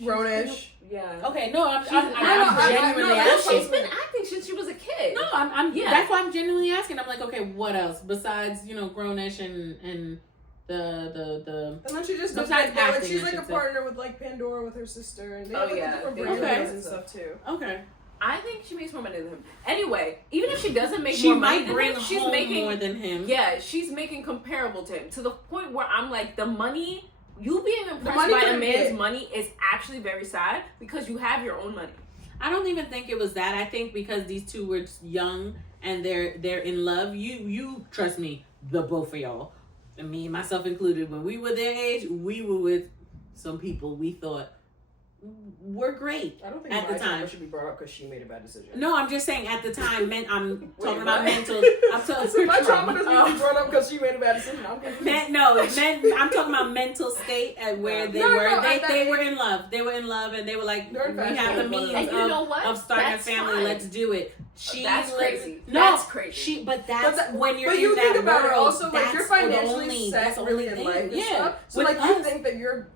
Grownish. Yeah. Okay. No, I'm genuinely asking. She's been acting since she was a kid. No, that's why I'm genuinely asking. I'm like, okay, what else besides Grownish and the and then she just does acting, she's like a partner with like Pandora with her sister, and they have different brands and stuff too. Okay. I think she makes more money than him. Anyway, even if she doesn't make more money than him, she's making more than him. Yeah, she's making comparable to him to the point where I'm like, the money. You being impressed by a man's money is actually very sad because you have your own money. I don't even think it was that. I think because these two were young and they're in love. You trust me, the both of y'all, and me myself included. When we were their age, we were with some people we thought were great. I don't think at the time should be brought up because she made a bad decision. No, I'm just saying at the time. I'm talking about mental. I'm talking so my trauma doesn't be brought up because she made a bad decision. I'm talking about mental state at where they were. They were in love. They were in love, and they were like, we have the means of starting a family. Fine. Let's do it. That's crazy. No, that's crazy. But when you're but in you that think about world, it also like you're financially set really in life. Yeah. So like you think that you're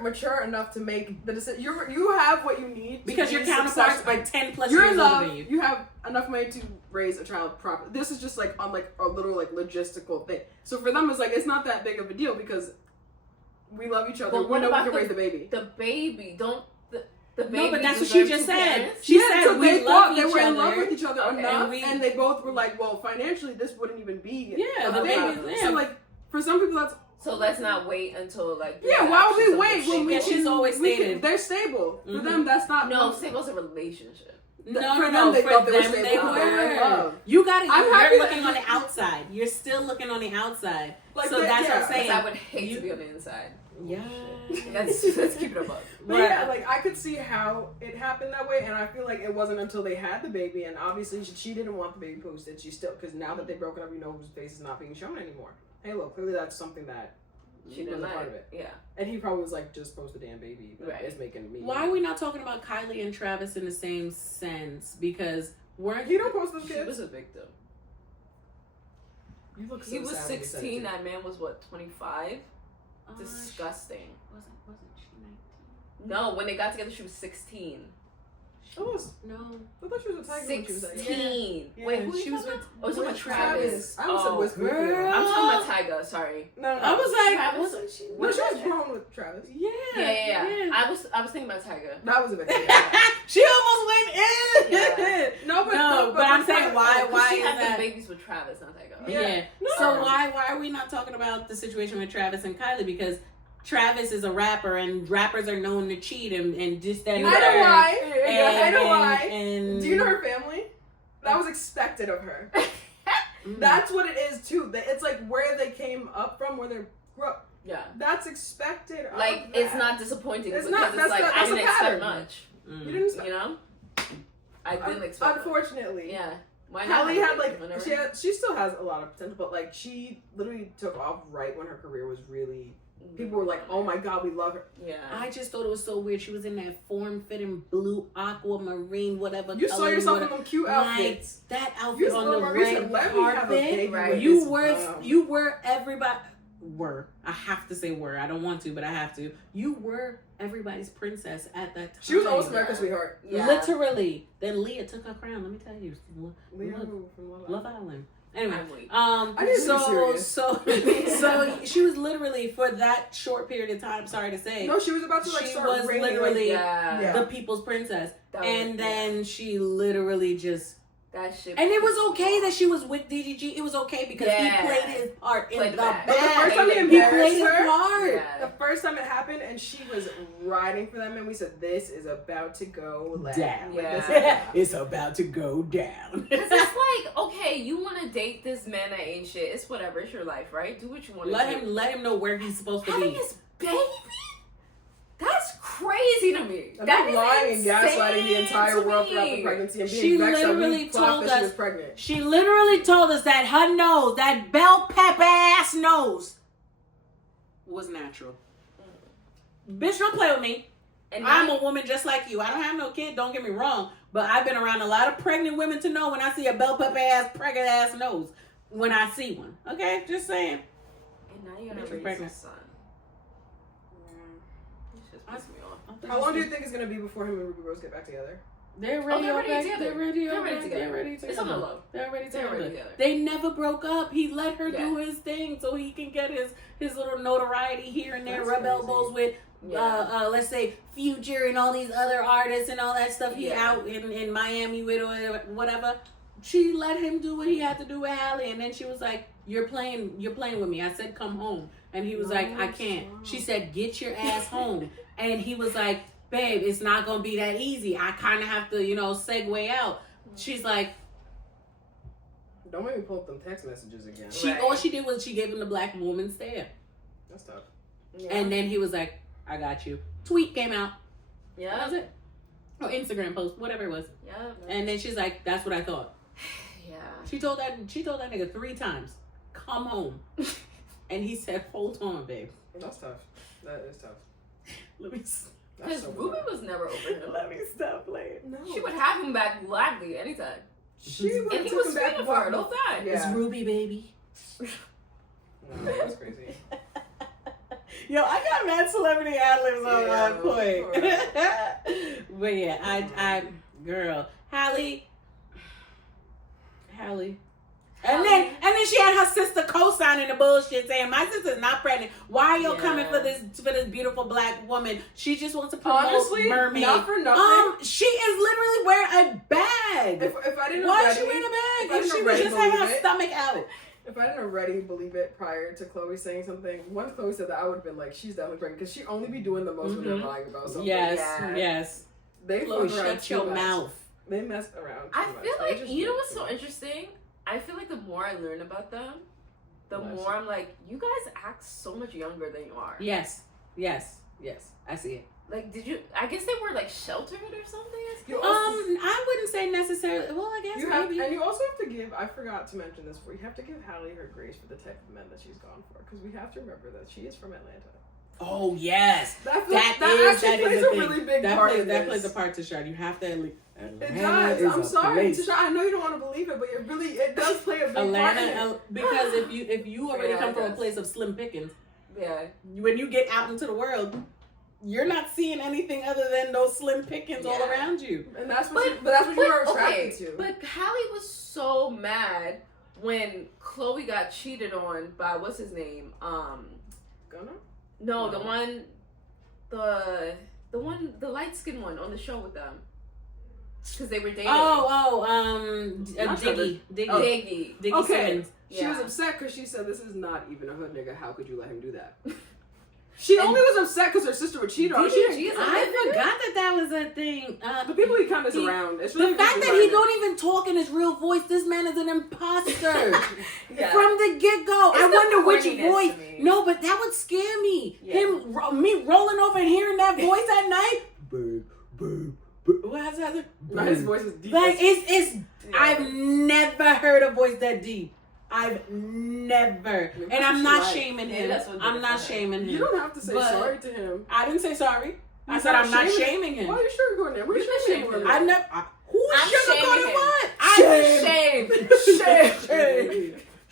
mature enough to make the decision. You have what you need because your counterparts are 10 plus years older than you. You have enough money to raise a child properly. This is just like on like a little like logistical thing. So for them, it's like it's not that big of a deal because we love each other. But we know we can raise the baby. The baby the baby. No, but that's what she just said. She said so they thought they were in love with each other enough, and they both were like, well, financially, this wouldn't even be. Yeah, the baby. So like for some people, that's. So let's not wait until like. Yeah, why would we wait when she's always stated they're stable. For them, that's not. No, stable's a relationship. No. they For thought they were them, staying they love. were. You got I'm happy you're that looking you- on the outside. You're still looking on the outside. Like, So that's what I'm saying. I would hate to be on the inside. Yeah. Let's keep it a buck. But yeah, like I could see how it happened that way, and I feel like it wasn't until they had the baby, and obviously she didn't want the baby posted. She still, because now that they've broken up, you know, his face is not being shown anymore. Hey, look, clearly that's something that She was didn't a part like of it. Yeah. And he probably was like, just post the damn baby. That Right. is making me. Why are we not talking about Kylie and Travis in the same sense? Because weren't He don't post those She kids. was a victim. You look so He was sad when you said it, 16. too. That man was what, 25? Disgusting. Wasn't she 19? No, when they got together, she was 16. Oh, No. I thought she was a tiger when she was that young. 16. Yeah. Wait, who She she was was with- with? Oh, it's about Travis. I was with girl. Whitfield. I'm talking about Tyga. Sorry. No, I was like, Travis- wasn't she? No, she was grown with Travis. Yeah. Yeah. I was thinking about Tyga. That was a bit. She almost went in. Yeah. No, but I'm saying why She is had that? the babies with Travis, not Tyga. Yeah. No. So why are we not talking about the situation with Travis and Kylie? Because Travis is a rapper, and rappers are known to cheat and just that. I know why. I know why. And Do you know her family? That was expected of her. Mm. That's what it is too. It's like where they came up from, where they grew up. Yeah. That's expected. Of Like, that. it's not disappointing It's because not- it's that's like, not- I that's a didn't expect pattern. much. You Mm. didn't. You know? I didn't expect much. Unfortunately, Yeah. Why not? Hallie had like Whenever. she still has a lot of potential, but like she literally took off right when her career was really. People were like, "Oh my god, we love her." Yeah. I just thought it was so weird. She was in that form-fitting blue, aquamarine, whatever. You saw color yourself in whatever. them cute Like, outfits. that You outfit on the saw Maurice red and let me have a carpet. baby Right. with You this were bum. you were everybody were. I have to say were. I don't want to, but I have to. You were everybody's princess at that time. She was almost America's sweetheart. Yeah. Literally. Then Leah took her crown. Let me tell you. Leah Love, who from Love Island. Anyway, I'm weak. I didn't so be serious. so she was literally for that short period of time. Sorry to say, No, she was about to like she start was reigning, literally Yeah. Yeah. the people's princess, That was- and then she literally just. That shit. And it was okay that she was with DDG. It was okay because Yeah. he played his part in Played the the bag. bag. But the first time he He embarrassed played his her, part. Yeah. the first time it happened, and she was riding for them, and we said, "This is about to go left." Down. Like, this is Yeah. down. It's about to go down. Because it's like, okay, you want to date this man that ain't shit. It's whatever. It's your life, right? Do what you want to do. let him know where he's supposed to Having be. his baby? That's crazy to me. And That then is lying and gaslighting the insane entire to world throughout me. the pregnancy and being She vexed that literally we thought told that she us- was pregnant. She literally told us that her nose, that bell pepper ass nose, was natural. Bitch, don't play with me. And I'm now- a woman just like you. I don't have no kid, don't get me wrong. But I've been around a lot of pregnant women to know when I see a bell pepper ass, pregnant ass nose. When I see one. Okay? Just saying. And now you're Bitch, gonna you're raise pregnant. a son. This just pisses me off. How long do you think it's gonna be before him and Ruby Rose get back together? They're ready, they're ready okay? together. They're ready, They're ready okay? together. They're ready It's together. on the low. They're ready They're together. ready together. They never broke up. He let her do Yeah. his thing so he can get his little notoriety here and there, That's rub crazy. elbows with let's say Future and all these other artists and all that stuff he Yeah. out in Miami with or whatever. She let him do what he had to do with Halle, and then she was like, You're playing with me. I said come home. And he was like, I can't. She said, get your ass home. And he was like, babe, it's not gonna be that easy. I kinda have to, segue out. She's like, Don't make me pull up them text messages again. Right. all she did was she gave him the black woman stare. That's tough. Yeah. And then he was like, I got you. Tweet came out. That yeah. was it. Or Instagram post, whatever it was. Yeah. And then she's like, that's what I thought. Yeah. She told that nigga 3 times, come home. And he said, hold on, babe. That's tough. That is tough. Let me That's Because so Ruby wild. was never over him. let me stop playing. No. She would have him back gladly anytime. She would And he was speaking for her the whole time. It's Yeah. Ruby, baby. No, that's crazy. Yo, I got mad celebrity ad-libs on Yeah, point. But yeah, I girl, Halle. And then she had her sister co-signing the bullshit saying, my sister's not pregnant. Why are you coming for this beautiful black woman? She just wants to promote Honestly, mermaid. not for nothing. She is literally wearing a bag. If I didn't Why is already, she wearing a if bag? I If didn't she was already just having her believe it- stomach out. If I didn't already believe it prior to Chloe saying something, once Chloe said that, I would have been like, she's definitely pregnant. Because she only be doing the most when they're lying about something. Yes, Yeah. yes. They Chloe, fuck around shut too your much. mouth. They mess around. I feel like, you know what's so interesting? I feel like the more I learn about them, the more I'm like, you guys act so much younger than you are. Yes. I see it. Like, I guess they were like sheltered or something? I wouldn't say necessarily. Well, I guess maybe. And you also have to give, I forgot to mention this before, you have to give Halle her grace for the type of men that she's gone for. Because we have to remember that she is from Atlanta. Oh, yes. That actually plays a really big part in this. That plays a part, Tchad. You have to at least. It does. I'm sorry, Tchad. I know you don't want to believe it, but it does play a big part in it. Because if you already come from a place of slim pickings, when you get out into the world, you're not seeing anything other than those slim pickings all around you. And that's what you were attracted to. But Halle was so mad when Chloe got cheated on by, what's his name? Gunnar? No, the light-skinned one on the show with them. Because they were dating. Diggy. Okay. She was upset because she said, this is not even a hood nigga. How could you let him do that? She only was upset because her sister would cheat on her. I forgot that was a thing. The people he kind of around. It's really the fact that he don't even talk in his real voice, this man is an imposter. From the get-go. I wonder which voice. No, but that would scare me. Yeah. Me rolling over and hearing that voice at night. Babe. What has it? No, his voice is deep. Like, it's I've never heard a voice that deep. I've never. And I'm not shaming him. I'm not shaming him. You don't have to say sorry to him. I didn't say sorry. I said I'm not shaming him. Why are you sugarcoating him? We're shaming him. I never. Who's sugarcoating what? I'm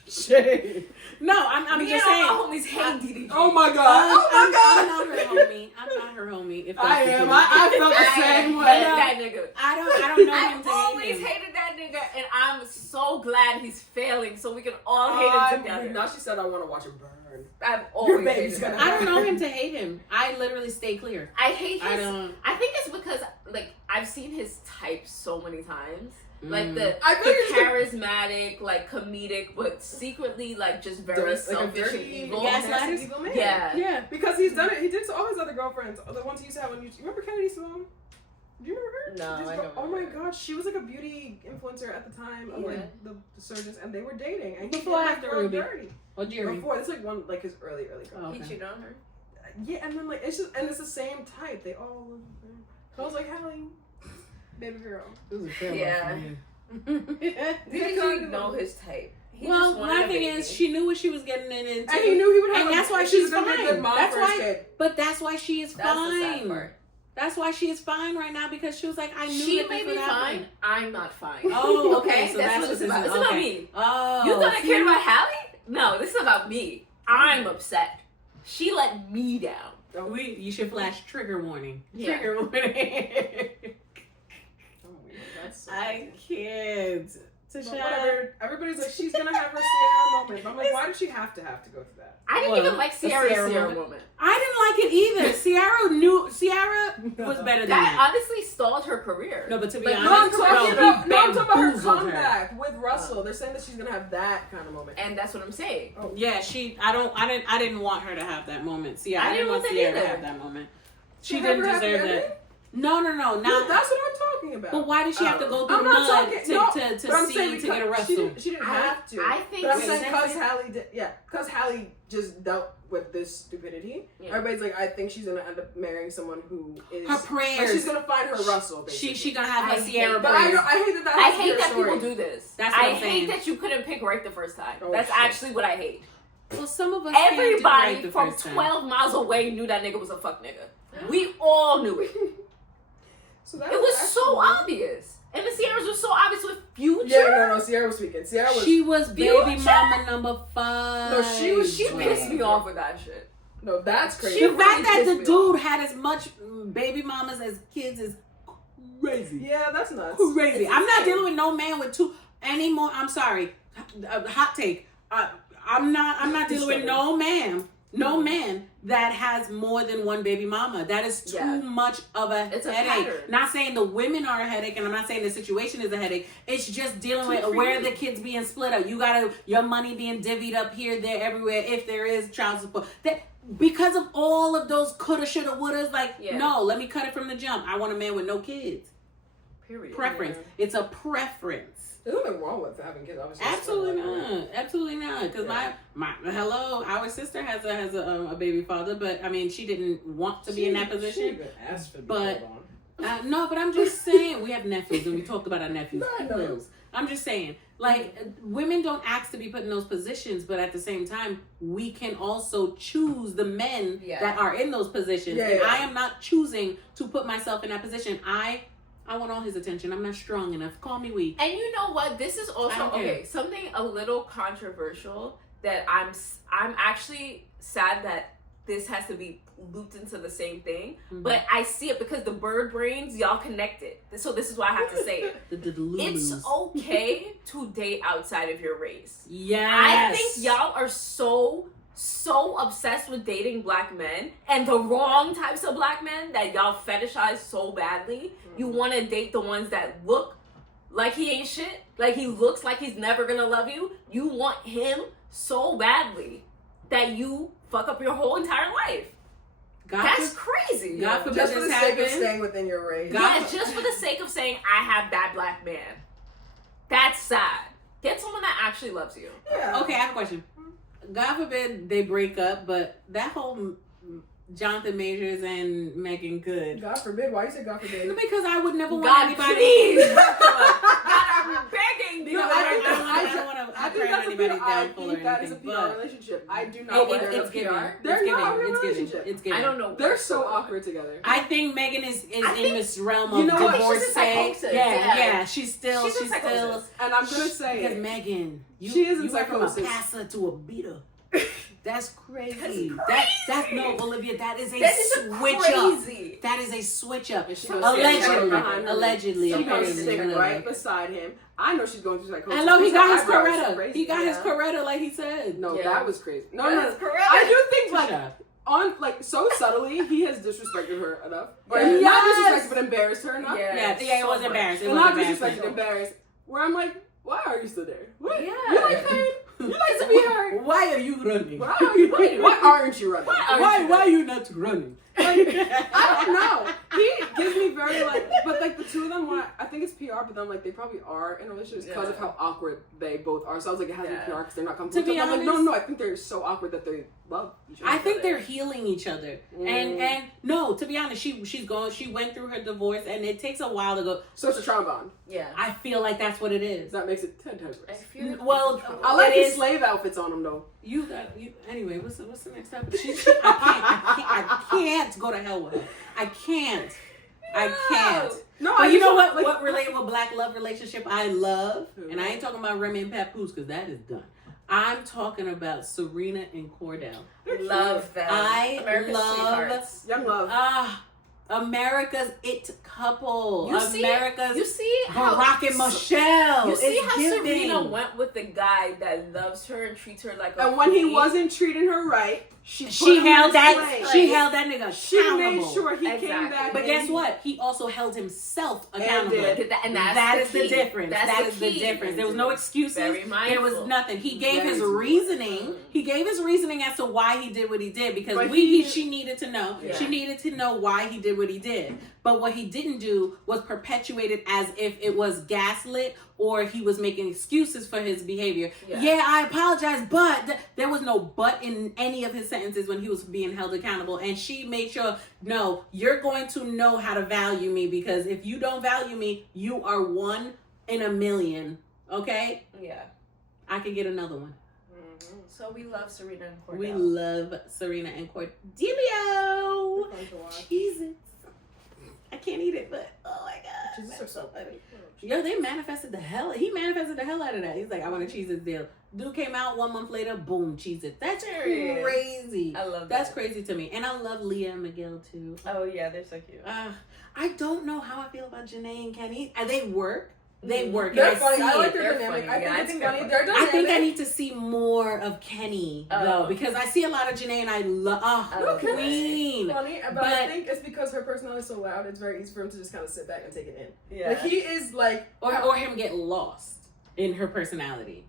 Shame. No, I'm just saying. My homies hate DDG. Oh my god. I'm not her homie. I'm not her homie. If I am. I felt the same way. That nigga. I don't know him I've to always hate him. hated that nigga, and I'm so glad he's failing, so we can all hate him together. Now she said, I want to watch it burn. I've always hated him. I don't know him to hate him. I literally stay clear. I hate his. I think it's because I've seen his type so many times. Like the charismatic, like comedic, but secretly like just very selfish and evil. Evil man. Yeah. Because he's done it. He did to all his other girlfriends, the ones he used to have on YouTube. Remember Kennedy Sloan? Do you remember her? No, I don't. Oh my god, she was like a beauty influencer at the time of like the surgeons, and they were dating. And before after Ruby. Oh, Jerry. Before it's like his early girl. Oh, okay. He cheated on her. Yeah, and then like it's the same type. They all. So I was like, Halle. Baby girl. This is a fair Didn't know his type. Well, my thing is, she knew what she was getting into, and he knew he would have. And that's why she's fine. That's why. But that's why she is fine. That's why she is fine right now, because she was like, I knew she may be fine. I'm not fine. Oh, okay. So that's what it's about. It's about me. Oh, you thought I cared about Halle? No, this is about me. I'm upset. She let me down. You should flash trigger warning. Yeah. Trigger warning. So I can't. Whatever. Everybody's like, she's gonna have her Sierra moment. I'm like, why did she have to go through that? I didn't even like Sierra moment. I didn't like it either. Sierra was better than that. Honestly stalled her career. No, but to be honest, I'm talking about her comeback with Russell. They're saying that she's gonna have that kind of moment, and that's what I'm saying. Oh. Yeah, I didn't want her to have that moment. I didn't want Sierra to have that moment. She didn't deserve that. No, not. That's what I'm talking about. But why did she have to go through mud to get a Russell? She didn't have to. I think. But I'm saying because Halle did. Yeah, because Halle just dealt with this stupidity. Yeah. Everybody's like, I think she's gonna end up marrying someone who is her prayers. Like, she's gonna find her Russell. Basically. She gonna have her Sierra. But I hate that. I hate that people do this. That's what I'm saying. I hate that you couldn't pick right the first time. That's actually what I hate. Well, some of us. Everybody from 12 miles away knew that nigga was a fuck nigga. We all knew it. So it was so obvious. And the Sierras were so obvious with Future. Yeah, no, Sierra was speaking. She was baby mama number 5. No, she pissed me off with that shit. No, that's crazy. The fact that the dude had as much baby mamas as kids is crazy. Yeah, that's nuts. Crazy. I'm not dealing with no man with 2 anymore. I'm sorry. Hot take. I'm not dealing with no man that has more than 1 baby mama. That is too much of a headache. Not saying the women are a headache, and I'm not saying the situation is a headache. It's just dealing with where the kids being split up. Your money being divvied up here, there, everywhere, if there is child support. Because of all of those coulda, shoulda, wouldas, no, let me cut it from the jump. I want a man with no kids. Period. Preference. Yeah. It's a preference. There's nothing wrong with having kids, obviously. Absolutely not. Absolutely not. Because my hello, our sister has a baby father, but I mean, she didn't want to be in that position. She even asked for the but no, but I'm just saying, we have nephews, and we talked about our nephews. I'm just saying, like, women don't ask to be put in those positions, but at the same time, we can also choose the men that are in those positions. And I am not choosing to put myself in that position. I want all his attention. I'm not strong enough. Call me weak. And you know what? This is also something a little controversial that I'm actually sad that this has to be looped into the same thing, but I see it because the bird brains, y'all connected. So this is why I have to say it. It's okay to date outside of your race. Yes. I think y'all are so obsessed with dating black men and the wrong types of black men that y'all fetishize so badly. You want to date the ones that look like he ain't shit, like he looks like he's never gonna love you. You want him so badly that you fuck up your whole entire life. That's crazy. God forbid just for the sake of staying within your race. Just for the sake of saying I have that black man. That's sad. Get someone that actually loves you. Yeah. Okay, I have a question. God forbid they break up, but that whole Jonathan Majors and Meagan could. God forbid. Why you say God forbid? Because I would never want anybody. Please. God, I'm begging. No, I don't want to. I think that's a PR. I think that is a PR relationship. I do not want it's PR. Giving. They're not a relationship. It's giving. I don't know. They're so awkward together. I think Meagan is in this realm of divorcee. Yeah. She's still. And I'm gonna say because Meagan, she is in you went from a psychosis. passer to a beater. That's crazy. That's no, Olivia. That is a switch up. That is a switch up. Allegedly. She goes to sit right beside him. I know she's going through psychosis. I know he got his Coretta. He got his Coretta, like he said. No, that was crazy. No. I do think like so subtly he has disrespected her enough. Or not disrespected, but embarrassed her enough. Yeah, it was embarrassed. Not disrespected, embarrassed. Where I'm like, why are you still there? What? Yeah. You like pain? You like to be hurt? Why are you running? Why are you running? Why aren't you running? Why are you not running? Like, I don't know. He gives me very but like the two of them, I think it's PR, but then like they probably are in a relationship because of how awkward they both are. So I was like, it has to be PR because they're not comfortable. To be honest, I'm like, no, I think they're so awkward that they love each other. I think they're healing each other. And no, to be honest, she went through her divorce, and it takes a while to go. So it's a trauma bond. Yeah, I feel like that's what it is. That makes it 10 times worse. Well, I like his slave outfits on him though. Anyway. What's the next step? I can't go to hell with her. I can't. No, but you know what? Like, what relatable black love relationship I love, and I ain't talking about Remy and Papoose because that is done. I'm talking about Serena and Cordell. Love them. America's sweethearts. Young love. America's it couple. You see how Barack and Michelle. You see how Serena went with the guy that loves her and treats her like a and when he wasn't treating her right, she held that nigga. She made sure he came back. But guess what? He also held himself accountable. And that is the difference. That's the difference. There was no excuses. There was nothing. He gave his reasoning. He gave his reasoning as to why he did what he did because she needed to know. Yeah. She needed to know why he did what he did. But what he didn't do was perpetuate it as if it was gaslit or he was making excuses for his behavior. Yeah, I apologize, but there was no but in any of his sentences when he was being held accountable. And she made sure, no, you're going to know how to value me because if you don't value me, you are 1 in a million. Okay? Yeah. I could get another one. Mm-hmm. So we love Serena and Cordell. We love Serena and Cordelia. Jesus. I can't eat it, but oh my god, that's so funny. Yo, he manifested the hell out of that. He's like, I want a Cheez-It deal. Dude came out 1 month later, boom, Cheez-It. That's crazy. I love that. That's crazy to me. And I love Leah and Miguel too. Oh yeah, they're so cute. I don't know how I feel about Janae and Kenny. They work. They work. They're funny. I like their dynamic. I think it's funny. They're dynamic. I think I need to see more of Kenny though, because I see a lot of Janae and I love Queen. Funny, but I think it's because her personality is so loud. It's very easy for him to just kind of sit back and take it in. Yeah, like he is like, or him get lost in her personality.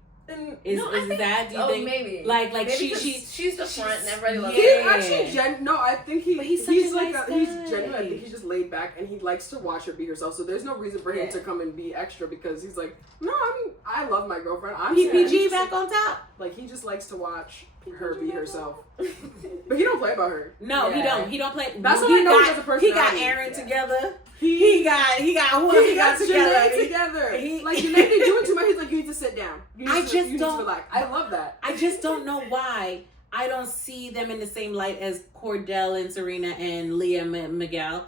Is that? Do you think? Maybe. Like maybe she's the front and everybody loves her. He's actually no. I think he's genuine. I think he's just laid back and he likes to watch her be herself. So there's no reason for him to come and be extra because he's like, no, I love my girlfriend. I'm PPG back on top. Like he just likes to watch her be herself. But he don't play about her. No, he don't. He don't play. That's what I know. He has a personality. He got Aaron together. He got who else he got together? Like Janae didn't do it too much. He's like, you need to sit down. You need to relax. I love that. I just don't know why I don't see them in the same light as Cordell and Serena and Leah Miguel.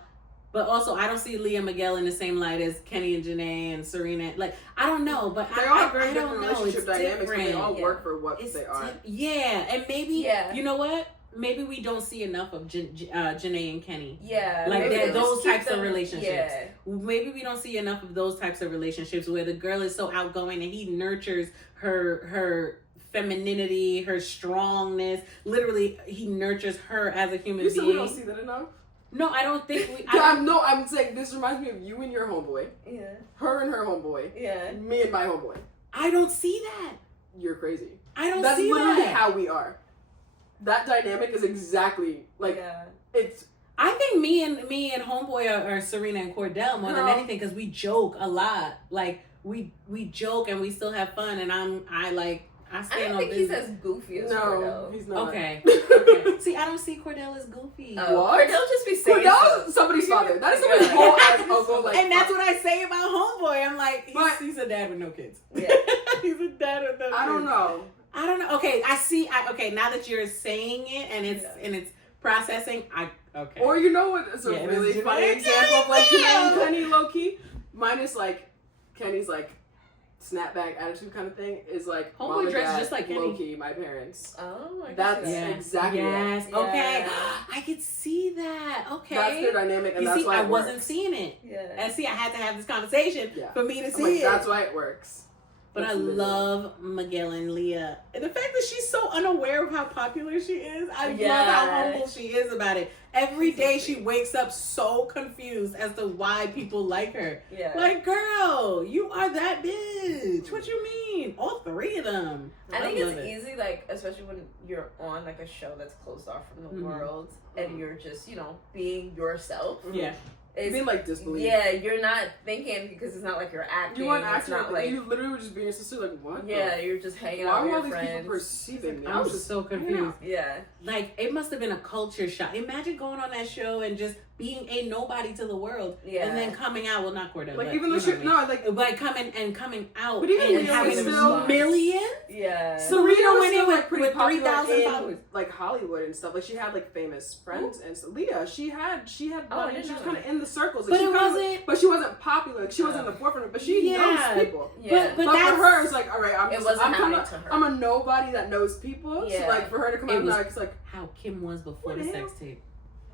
But also, I don't see Leah Miguel in the same light as Kenny and Janae and Serena. Like, I don't know, but they all have very different relationship dynamics, but they all work for what they are. And maybe you know what? Maybe we don't see enough of Janae and Kenny. Yeah. Like those types of relationships. Yeah. Maybe we don't see enough of those types of relationships where the girl is so outgoing and he nurtures her femininity, her strongness. Literally, he nurtures her as a human being. We don't see that enough? No, I don't think we... I'm saying this reminds me of you and your homeboy. Yeah. Her and her homeboy. Yeah. Me and my homeboy. I don't see that. You're crazy. I don't see that. That's literally how we are. That dynamic is exactly like it's. I think me and homeboy are Serena and Cordell more than anything because we joke a lot. Like we joke and we still have fun. And I stand on business. I don't think he's as goofy as Cordell. He's not. Okay. See, I don't see Cordell as goofy. What? Cordell just be saying Cordell's somebody's father. That is somebody's whole ass uncle. Like, and that's what I say about homeboy. I'm like, he's a dad with no kids. Yeah. He's a dad with no kids. I don't know. Okay, I see. Okay, now that you're saying it and it's processing, okay. Or you know what? It's a really funny example of like Janae and Kenny low key. Minus like Kenny's like snapback attitude kind of thing is like homeboy dresses just like Kenny. Low key, my parents. Oh, that's exactly yes. That. Okay, I could see that. Okay, that's their dynamic, and that's why I wasn't seeing it. Yeah, and see, I had to have this conversation for me to see it. That's why it works. But I love Miguel and Leah. And the fact that she's so unaware of how popular she is. I love how humble she is about it. Every day she wakes up so confused as to why people like her. Yeah. Like, girl, you are that bitch. What you mean? All three of them. I think it's easy, like, especially when you're on, like, a show that's closed off from the world and you're just, being yourself. Yeah. It's being like disbelief. Yeah, you're not thinking because it's not like you're acting. You weren't acting. Like you literally were just being your sister. Like what? Yeah, you're just hanging out with your friends. Why were all these people perceiving me? I was just so confused. Yeah. Like it must have been a culture shock. Imagine going on that show and just being a nobody to the world, and then coming out. Well, not Cordell. Like but, even though like coming out, but even and having still millions. Yeah. Serena went in with pretty 3,000 followers, like Hollywood and stuff. Like she had like famous friends, and so Leah, she had money. She was kind of in the circles, but but she wasn't popular. She wasn't in the forefront, but she knows people. Yeah. But for her, it's like, all right, I'm a nobody that knows people. Yeah. So like for her to come out, it's like how Kim was before the sex tape.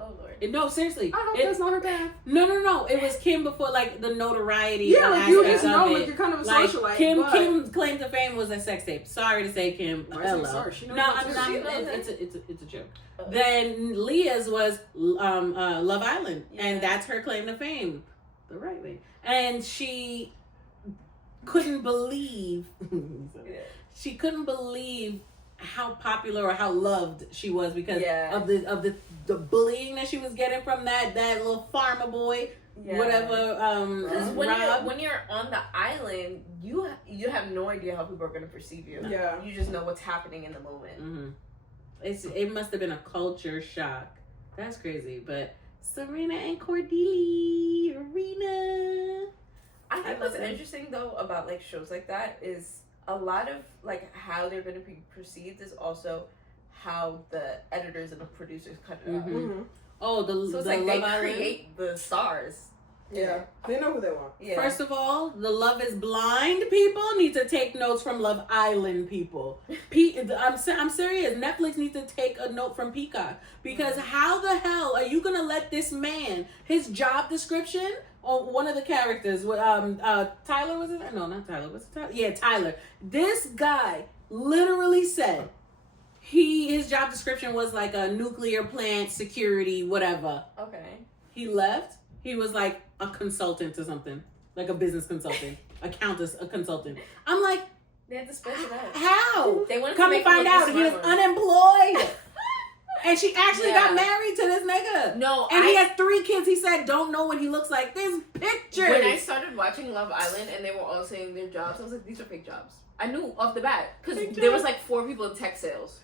Oh Lord. No, seriously. I hope that's not her bad. No. It was Kim before, like the notoriety. Yeah, like you just know, like you're kind of a socialite. Kim's claim to fame was a sex tape. Sorry to say, Kim. Hello. Sorry, she knows. No, I'm not. It's a joke. Then Leah's was Love Island, and that's her claim to fame, the right way. And she couldn't believe. She couldn't believe how popular or how loved she was because of the bullying that she was getting from that little farmer boy, whatever. When you're on the island, you have no idea how people are going to perceive you. Yeah, you just know what's happening in the moment. Mm-hmm. It must have been a culture shock. That's crazy, but Serena and Cordelia, I think what's interesting though about like shows like that is a lot of like how they're going to be perceived is also how the editors and the producers cut it out. Oh, so it's like they create the stars. Yeah, they know who they want. Yeah. First of all, the Love is Blind people need to take notes from Love Island people. I'm serious. Netflix needs to take a note from Peacock because how the hell are you gonna let this man his job description on one of the characters with Tyler was it? No, not Tyler. What's Tyler? Yeah, Tyler. This guy literally said his job description was like a nuclear plant security whatever. Okay. He left. He was like a consultant or something, like a business consultant, a consultant. I'm like, They had to spice it up. How? They wanted Come to to make him find look out the he was smart one. unemployed. And she actually Yeah. got married to this nigga. No, And he has 3 kids. He said, don't know what he looks like. There's pictures. When I started watching Love Island and they were all saying their jobs, I was like, these are fake jobs. I knew off the bat. Because there was like 4 people in tech sales.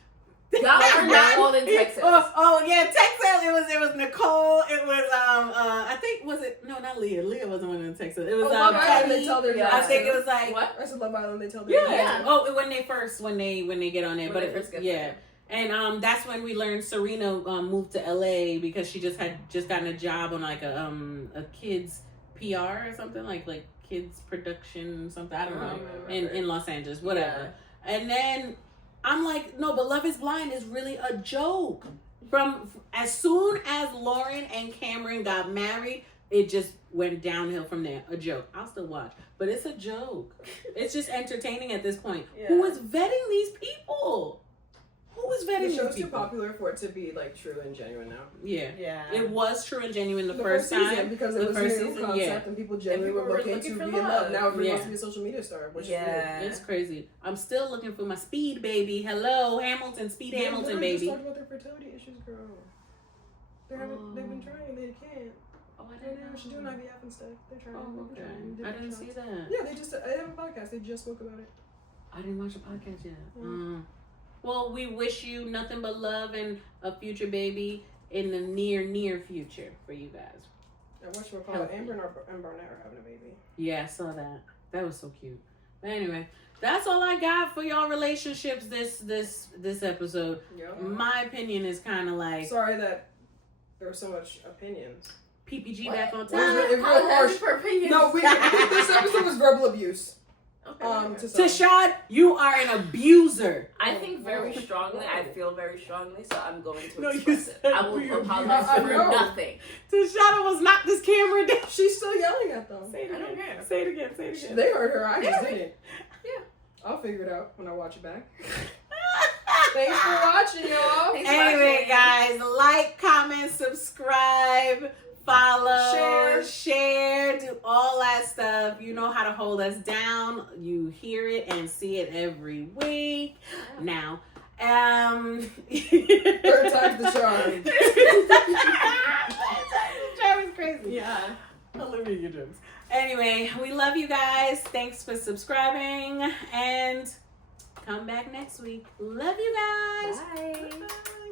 Y'all are not all in tech sales. Oh yeah, tech sales. It was Nicole. It was I think was it no, not Leah. Leah wasn't one in tech sales. It was Love Island, Kelly. they tell their Yeah. I jobs. think it was like What? I said Love Island, they tell their jobs. yeah. Oh, when they get on there, When but they it first was get yeah. there. And that's when we learned Serena moved to LA because she just gotten a job on like a kids PR or something like kids production something, I don't know, in Los Angeles, whatever. Yeah. And then I'm like, no, but Love is Blind is really a joke. From as soon as Lauren and Cameron got married, it just went downhill from there. A joke. I'll still watch, but it's a joke. It's just entertaining at this point. Yeah. Who is vetting these people? Who is vetting The these show's too people? popular for it to be like true and genuine now. Yeah. Yeah. It was true and genuine the first season, time. because The it was a first new season, concept yeah. and people genuinely people were were looking looking to for be in love. love. Now everybody Yeah. wants to be a social media star, which Yeah. It's crazy. I'm still looking for my speed baby. Hello, Hamilton, Speed is weird. Hamilton, They baby. just talked about their fertility issues, girl. They've been trying, they can't. Oh, I Right didn't now, know. she's doing IVF and stuff. They're trying. Oh, they're okay. trying I different didn't see shots. that. Yeah, they have a podcast. They just spoke about it. I didn't watch the podcast yet. Mm. Well, we wish you nothing but love and a future baby in the near future for you guys. And whatchamacallit, Amber and Barnett are having a baby. Yeah, I saw that. That was so cute. But anyway, that's all I got for y'all relationships this episode. Yeah. My opinion is kind of like Sorry that there were so much opinions. PPG What? back on It was time. real harsh. For opinions. No, this episode was verbal abuse. Okay. To some. Tchad, you are an abuser. I think very strongly. I feel very strongly, so I'm going to No, you express it. said I will we apologize I for know. nothing. Tchad was knock this camera down. She's still yelling at them. Say it I don't again. care. Say it again. Say it again. They heard her. I just didn't. Yeah. I'll figure it out when I watch it back. Thanks for watching, y'all. Thanks for Anyway, watching. guys, like, comment, subscribe, follow, share, do all that stuff. You know how to hold us down. You hear it and see it every week. Now, Third time's the charm. Charm is crazy. Yeah. Olivia, your jokes. Anyway, we love you guys. Thanks for subscribing and come back next week. Love you guys. Bye. Bye.